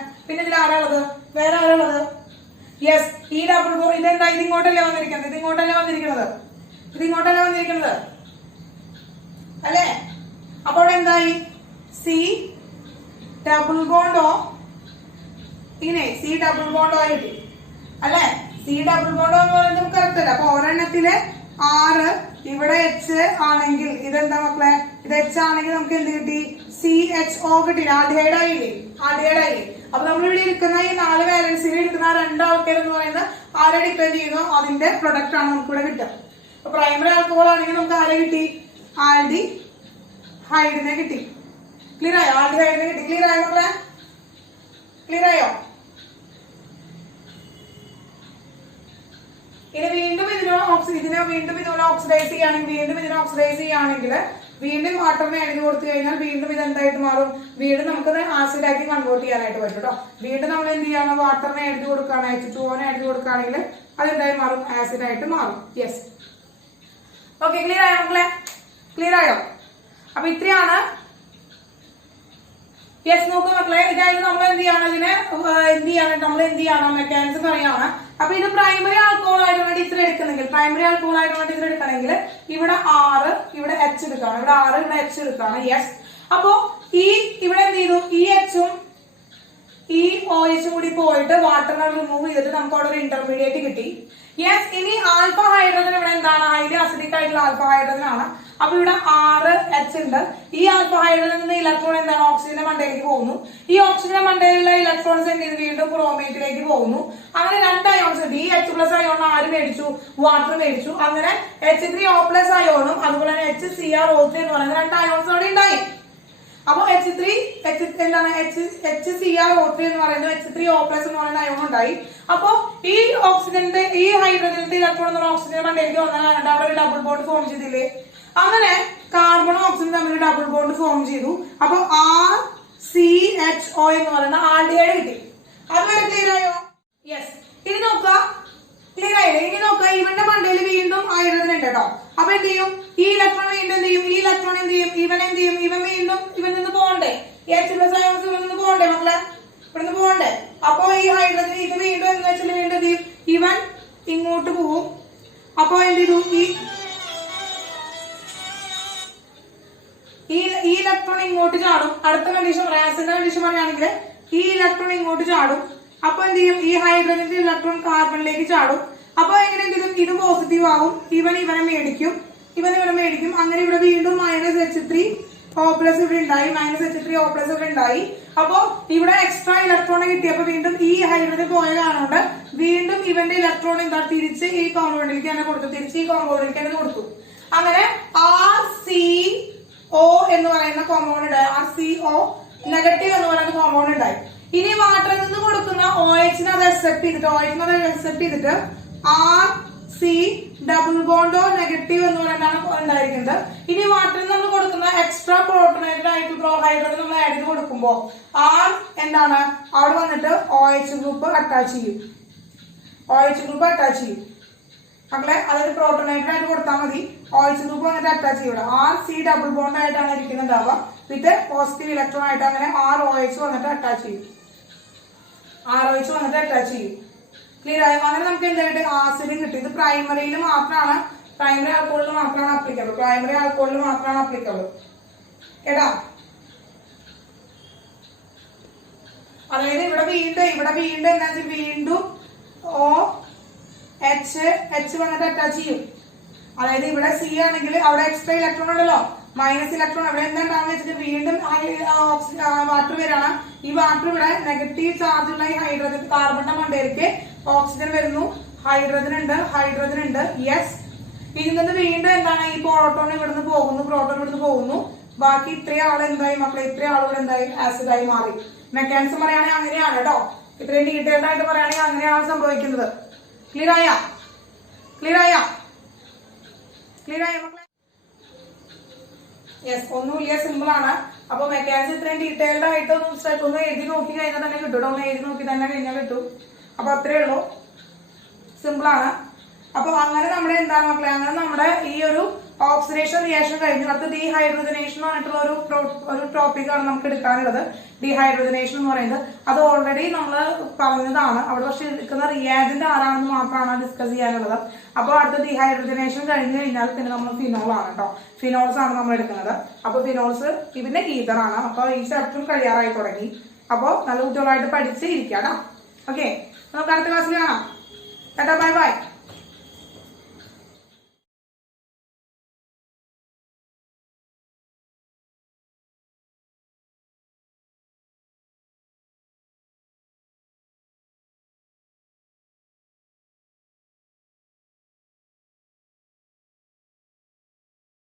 വേറെ ആരാളുള്ളത്? യെസ്, ഈ ഡബിൾ ബോണ്ട്. ഇതെന്താ? ഇതിങ്ങോട്ടല്ലേ വന്നിരിക്കുന്നത് അല്ലേ? അപ്പോൾ എന്തായി? C ഡബിൾ ബോണ്ടോ കിട്ടി അല്ലെ? C ഡബിൾ ബോണ്ടോ എന്ന് പറയുന്നത് നമുക്ക് കറക്റ്റ് അല്ല. അപ്പൊ ഒരെണ്ണത്തില് 6, ഇവിടെ H ആണെങ്കിൽ ഇതെന്താ മക്കളെ? ഇത് H ആണെങ്കിൽ നമുക്ക് എന്ത് കിട്ടി? CHO കിട്ടി. ആൽഡിഹൈഡ് ആയില്ലേ? അപ്പൊ നമ്മളിവിടെ ഇരിക്കുന്ന ഈ 4 വാലൻസിൽ ഇരിക്കുന്ന 2 ആൾക്കാർ എന്ന് പറയുന്നത് ആരെ ഡിപെൻഡ് ചെയ്യുന്നോ അതിന്റെ പ്രൊഡക്റ്റ് ആണ് നമുക്ക് ഇവിടെ കിട്ടുക. അപ്പൊ പ്രൈമറി ആൽക്കഹോൾ ആണെങ്കിൽ നമുക്ക് ആരെ കിട്ടി? ആൽഡിഹൈഡിനെ കിട്ടി. ക്ലിയർ ആയോ? ആൽഡിഹൈഡിനെ കിട്ടി. ക്ലിയർ ആയോ മക്കളെ? ഇനി വീണ്ടും ഇതിനെ ഓക്സിഡൈസ് ചെയ്യുകയാണെങ്കിൽ വീണ്ടും വാട്ടറിനെ എഴുതി കൊടുത്തു കഴിഞ്ഞാൽ വീണ്ടും ഇത് എന്തായിട്ട് മാറും? വീണ്ടും നമുക്കത് ആസിഡ് ആക്കി കൺവേർട്ട് ചെയ്യാനായിട്ട് പറ്റും കേട്ടോ. വീണ്ടും നമ്മൾ എന്ത് ചെയ്യണം? വാട്ടറിനെ എഴുതി കൊടുക്കുകയാണ്, H2O എഴുതി കൊടുക്കുകയാണെങ്കിൽ അത് എന്തായി മാറും? ആസിഡ് ആയിട്ട് മാറും. യെസ്. ഓക്കെ, ക്ലിയർ ആയോ മക്കളെ? അപ്പൊ ഇത്രയാണ്. യെസ്, നോക്കൂ മക്കളെ, ഇതായത് നമ്മൾ എന്ത് ചെയ്യണം? മെക്കാനിസം പറയാണ്. അപ്പൊ ഇത് പ്രൈമറി ആൽക്കഹോൾ ആയിട്ടുള്ള ടീച്ചർ എടുക്കണമെങ്കിൽ ഇവിടെ 6, ഇവിടെ H എടുക്കാണ്. ഇവിടെ H എടുക്കാണ്. യെസ്. അപ്പോ ഇവിടെ എന്ത് ചെയ്തു? ഈ H-ഉം ഈ OH കൂടി പോയിട്ട് വാട്ടറിനെ റിമൂവ് ചെയ്തിട്ട് നമുക്ക് അവിടെ ഒരു ഇന്റർമീഡിയറ്റ് കിട്ടി. യെസ്. ഇനി ആൽഫ ഹൈഡ്രജൻ ഇവിടെ എന്താണ്? ഹൈലി അസിഡിക് ആയിട്ടുള്ള ആൽഫ ഹൈഡ്രജൻ ആണ്. അപ്പൊ ഇവിടെ 6 H ഉണ്ട്. ഈ ആൽഫ ഹൈഡ്രജനിൽ നിന്ന് ഇലക്ട്രോൺ എന്താണ്? ഓക്സിജന്റെ മണ്ടയിലേക്ക് പോകുന്നു. ഈ ഓക്സിജന്റെ മണ്ടയിലുള്ള ഇലക്ട്രോൺസ് എന്ത് ചെയ്ത് വീണ്ടും ക്രോമേറ്റിലേക്ക് പോകുന്നു. അങ്ങനെ 2 അയോൺസ് ഉണ്ട്. ഈ H+ അയോൺ ആര് മേടിച്ചു? വാട്ടർ മേടിച്ചു. അങ്ങനെ H3O+ അയോണും അതുപോലെ തന്നെ HCrO3 എന്ന് പറയുന്ന 2 അയോൺസ് അവിടെ ഉണ്ടായി. അപ്പൊ HCrO3 എന്ന് പറയുന്നത് H3O+ എന്ന് പറയുന്ന അയോൺ ഉണ്ടായി. അപ്പൊ ഈ ഓക്സിജന്റെ ഈ ഹൈഡ്രജന്റെ ഇലക്ട്രോൺ എന്ന് പറഞ്ഞ ഓക്സിജന്റെ മണ്ടയിലേക്ക് വന്നാൽ അവിടെ ഒരു ഡബിൾ ബോണ്ട് ഫോം ചെയ്തില്ലേ? അങ്ങനെ കാർബണും ഓക്സിജനും തമ്മിൽ ഡബിൾ ബോണ്ട് ഫോം ചെയ്തു. അപ്പൊ RCHO എന്ന് പറയുന്ന ആൽഡിഹൈഡ് കിട്ടി. അതുവരെ ക്ലിയർ ആയോ? യെസ്. ഇനി നോക്കുക, ക്ലിയർ ആയില്ലേ? ഇനി നോക്കുക, ഇവന്റെ മണ്ടയിൽ വീണ്ടും ഹൈഡ്രജൻ ഉണ്ട് കേട്ടോ. അപ്പൊ എന്ത് ചെയ്യും? ഈ ഇലക്ട്രോൺ വീണ്ടും എന്ത് ചെയ്യും? ഇവൻ വീണ്ടും ഇവൻ നിന്ന് പോകണ്ടേ? H+ അയോൺസ് ഇവൻ നിന്ന് പോകണ്ടേ മക്കളെ? ഇവിടുന്ന് പോകണ്ടേ? അപ്പൊ ഈ ഹൈഡ്രജൻ ഇത് വീണ്ടും എന്ന് വെച്ചാൽ വീണ്ടും എന്ത് ചെയ്യും? ഇവൻ ഇങ്ങോട്ട് പോവും. അപ്പൊ എന്ത് ചെയ്തു? ഈ ഇലക്ട്രോൺ ഇങ്ങോട്ട് ചാടും. അടുത്ത കണ്ടീഷൻ പറയാം, ആസിഡിന്റെ കണ്ടീഷൻ പറയുകയാണെങ്കിൽ ഈ ഇലക്ട്രോൺ ഇങ്ങോട്ട് ചാടും. അപ്പൊ എന്ത് ചെയ്യും, ഈ ഹൈഡ്രജന്റെ ഇലക്ട്രോൺ കാർബണിലേക്ക് ചാടും. അപ്പൊ എങ്ങനെ എന്ത് ചെയ്യും, ഇത് പോസിറ്റീവ് ആവും, ഇവനെ മേടിക്കും. അങ്ങനെ ഇവിടെ വീണ്ടും -H3 O+ ഇവിടെ ഉണ്ടായി, -H3O+ ഇവിടെ ഉണ്ടായി. അപ്പൊ ഇവിടെ എക്സ്ട്രാ ഇലക്ട്രോൺ കിട്ടിയപ്പോ വീണ്ടും ഈ ഹൈഡ്രജൻ പോയ കാണുന്നുണ്ട്, വീണ്ടും ഇവന്റെ ഇലക്ട്രോൺ എന്താ തിരിച്ച് ഈ കോമ്പൗണ്ടിലേക്ക് തന്നെ കൊടുത്തു. അങ്ങനെ RCO എന്ന് പറയുന്ന കോമ്പൗണ്ട് ഉണ്ടായി, RCO നെഗറ്റീവ് എന്ന് പറയുന്ന കോമ്പൗണ്ട് ഉണ്ടായി. ഇനി വാട്ടറിൽ നിന്ന് കൊടുക്കുന്ന OH അത് അക്സെപ്റ്റ് ചെയ്തിട്ട് RC ഡബിൾ ബോണ്ടോ നെഗറ്റീവ് എന്ന് പറയുന്നതാണ് ഉണ്ടായിരിക്കുന്നത്. ഇനി വാട്ടറിൽ നമ്മൾ കൊടുക്കുന്ന എക്സ്ട്രാ പ്രോട്ടോണേറ്റഡ് ആയിട്ടുള്ള ഹൈഡ്രജൻ നമ്മൾ ആഡ് ചെയ്ത് കൊടുക്കുമ്പോൾ എന്താണ് അവിടെ വന്നിട്ട് OH ഗ്രൂപ്പ് അറ്റാച്ച് ചെയ്യും. മക്കളെ, അതായത് പ്രോട്ടോണേറ്റഡ് ആയിട്ട് കൊടുത്താൽ മതി, OH ഗ്രൂപ്പ് വന്നിട്ട് അറ്റാച്ച് ചെയ്യും. RC ഡബിൾ ബോണ്ട് ആയിട്ടാണ് ഇരിക്കുന്നുണ്ടാവുക, വിത്ത് പോസിറ്റീവ് ഇലക്ട്രോൺ ആയിട്ട് അങ്ങനെ ROH വന്നിട്ട് അറ്റാച്ച് ചെയ്യും. ക്ലിയർ ആയോ? അങ്ങനെ നമുക്ക് എന്തായിട്ട് ആസിഡും കിട്ടും. ഇത് പ്രൈമറി ആൽക്കഹോളിൽ മാത്രമാണ് അപ്ലിക്കബിൾ. എടാ, അതായത് ഇവിടെ വീണ്ടും എന്താ വെച്ചാൽ വീണ്ടും OH വന്നിട്ട് അറ്റാച്ച് ചെയ്യും. അതായത് ഇവിടെ C ആണെങ്കിൽ അവിടെ എക്സ്ട്രാ ഇലക്ട്രോൺ ഉണ്ടല്ലോ, മൈനസ് ഇലക്ട്രോൺ. അവിടെ എന്താണെന്ന് വെച്ചിട്ട് വീണ്ടും വാട്ടർ വരാണ്. ഈ വാട്ടർ ഇവിടെ നെഗറ്റീവ് ചാർജ് ഉള്ള ഈ ഹൈഡ്രജൻ കാർബണിന്റെ മണ്ടയിലേക്ക് ഓക്സിജൻ വരുന്നു, ഹൈഡ്രജൻ ഉണ്ട്. യെസ്, ഇതിൽ നിന്ന് വീണ്ടും എന്താണ് ഈ പ്രോട്ടോൺ ഇവിടുന്ന് പോകുന്നു. ബാക്കി ഇത്രയും ആൾ എന്തായി മക്കളെ, ഇത്രയും ആളുകൾ എന്തായി ആസിഡായി മാറി. മെക്കാനിസം പറയുകയാണെങ്കിൽ അങ്ങനെയാണ് കേട്ടോ, ഇത്രയും ഡീറ്റെയിൽഡ് ആയിട്ട് പറയുകയാണെങ്കിൽ അങ്ങനെയാണ് സംഭവിക്കുന്നത്. ക്ലിയർ ആയ മക്കളെ? യെസ്, ഒന്നുമില്ല, സിമ്പിൾ ആണ്. അപ്പൊ മെക്കാനിസം ഇത്രയും ഡീറ്റെയിൽഡ് ആയിട്ട് ഒന്ന് എഴുതി നോക്കി കഴിഞ്ഞാൽ തന്നെ കിട്ടും. കിട്ടും. അപ്പൊ അത്രേ ഉള്ളൂ, സിമ്പിൾ ആണ്. അപ്പൊ അങ്ങനെ നമ്മുടെ എന്താണ് മക്കളെ, അങ്ങനെ നമ്മുടെ ഈ ഒരു ഓക്സിഡേഷൻ റിയാക്ഷൻ കഴിഞ്ഞു. അടുത്ത ഡീഹൈഡ്രജനേഷൻ എന്ന് പറഞ്ഞിട്ടുള്ള ഒരു ടോപ്പിക്കാണ് നമുക്ക് എടുക്കാനുള്ളത്. ഡീഹൈഡ്രജനേഷൻ എന്ന് പറയുന്നത് അത് ഓൾറെഡി നമ്മൾ പറഞ്ഞതാണ്. അവിടെ പക്ഷെ എടുക്കുന്ന റിയാജന്റ് ആരാണെന്ന് മാത്രമാണ് ഡിസ്കസ് ചെയ്യാനുള്ളത്. അപ്പോൾ അടുത്ത ഡീഹൈഡ്രജനേഷൻ കഴിഞ്ഞു കഴിഞ്ഞാൽ പിന്നെ നമ്മൾ ഫിനോൾ ആണ് കേട്ടോ, ഫിനോൾസ് ആണ് നമ്മൾ എടുക്കുന്നത്. അപ്പൊ ഫിനോൾസ് ഇതിന്റെ ഈതറാണ്. അപ്പൊ ഈ ചാപ്റ്ററും കഴിയാറായി തുടങ്ങി. അപ്പോൾ നല്ല കുട്ടികളായിട്ട് പഠിച്ച് ഇരിക്കാം. ഓക്കെ, നമുക്ക് അടുത്ത ക്ലാസ്സിൽ കാണാം. ബൈ.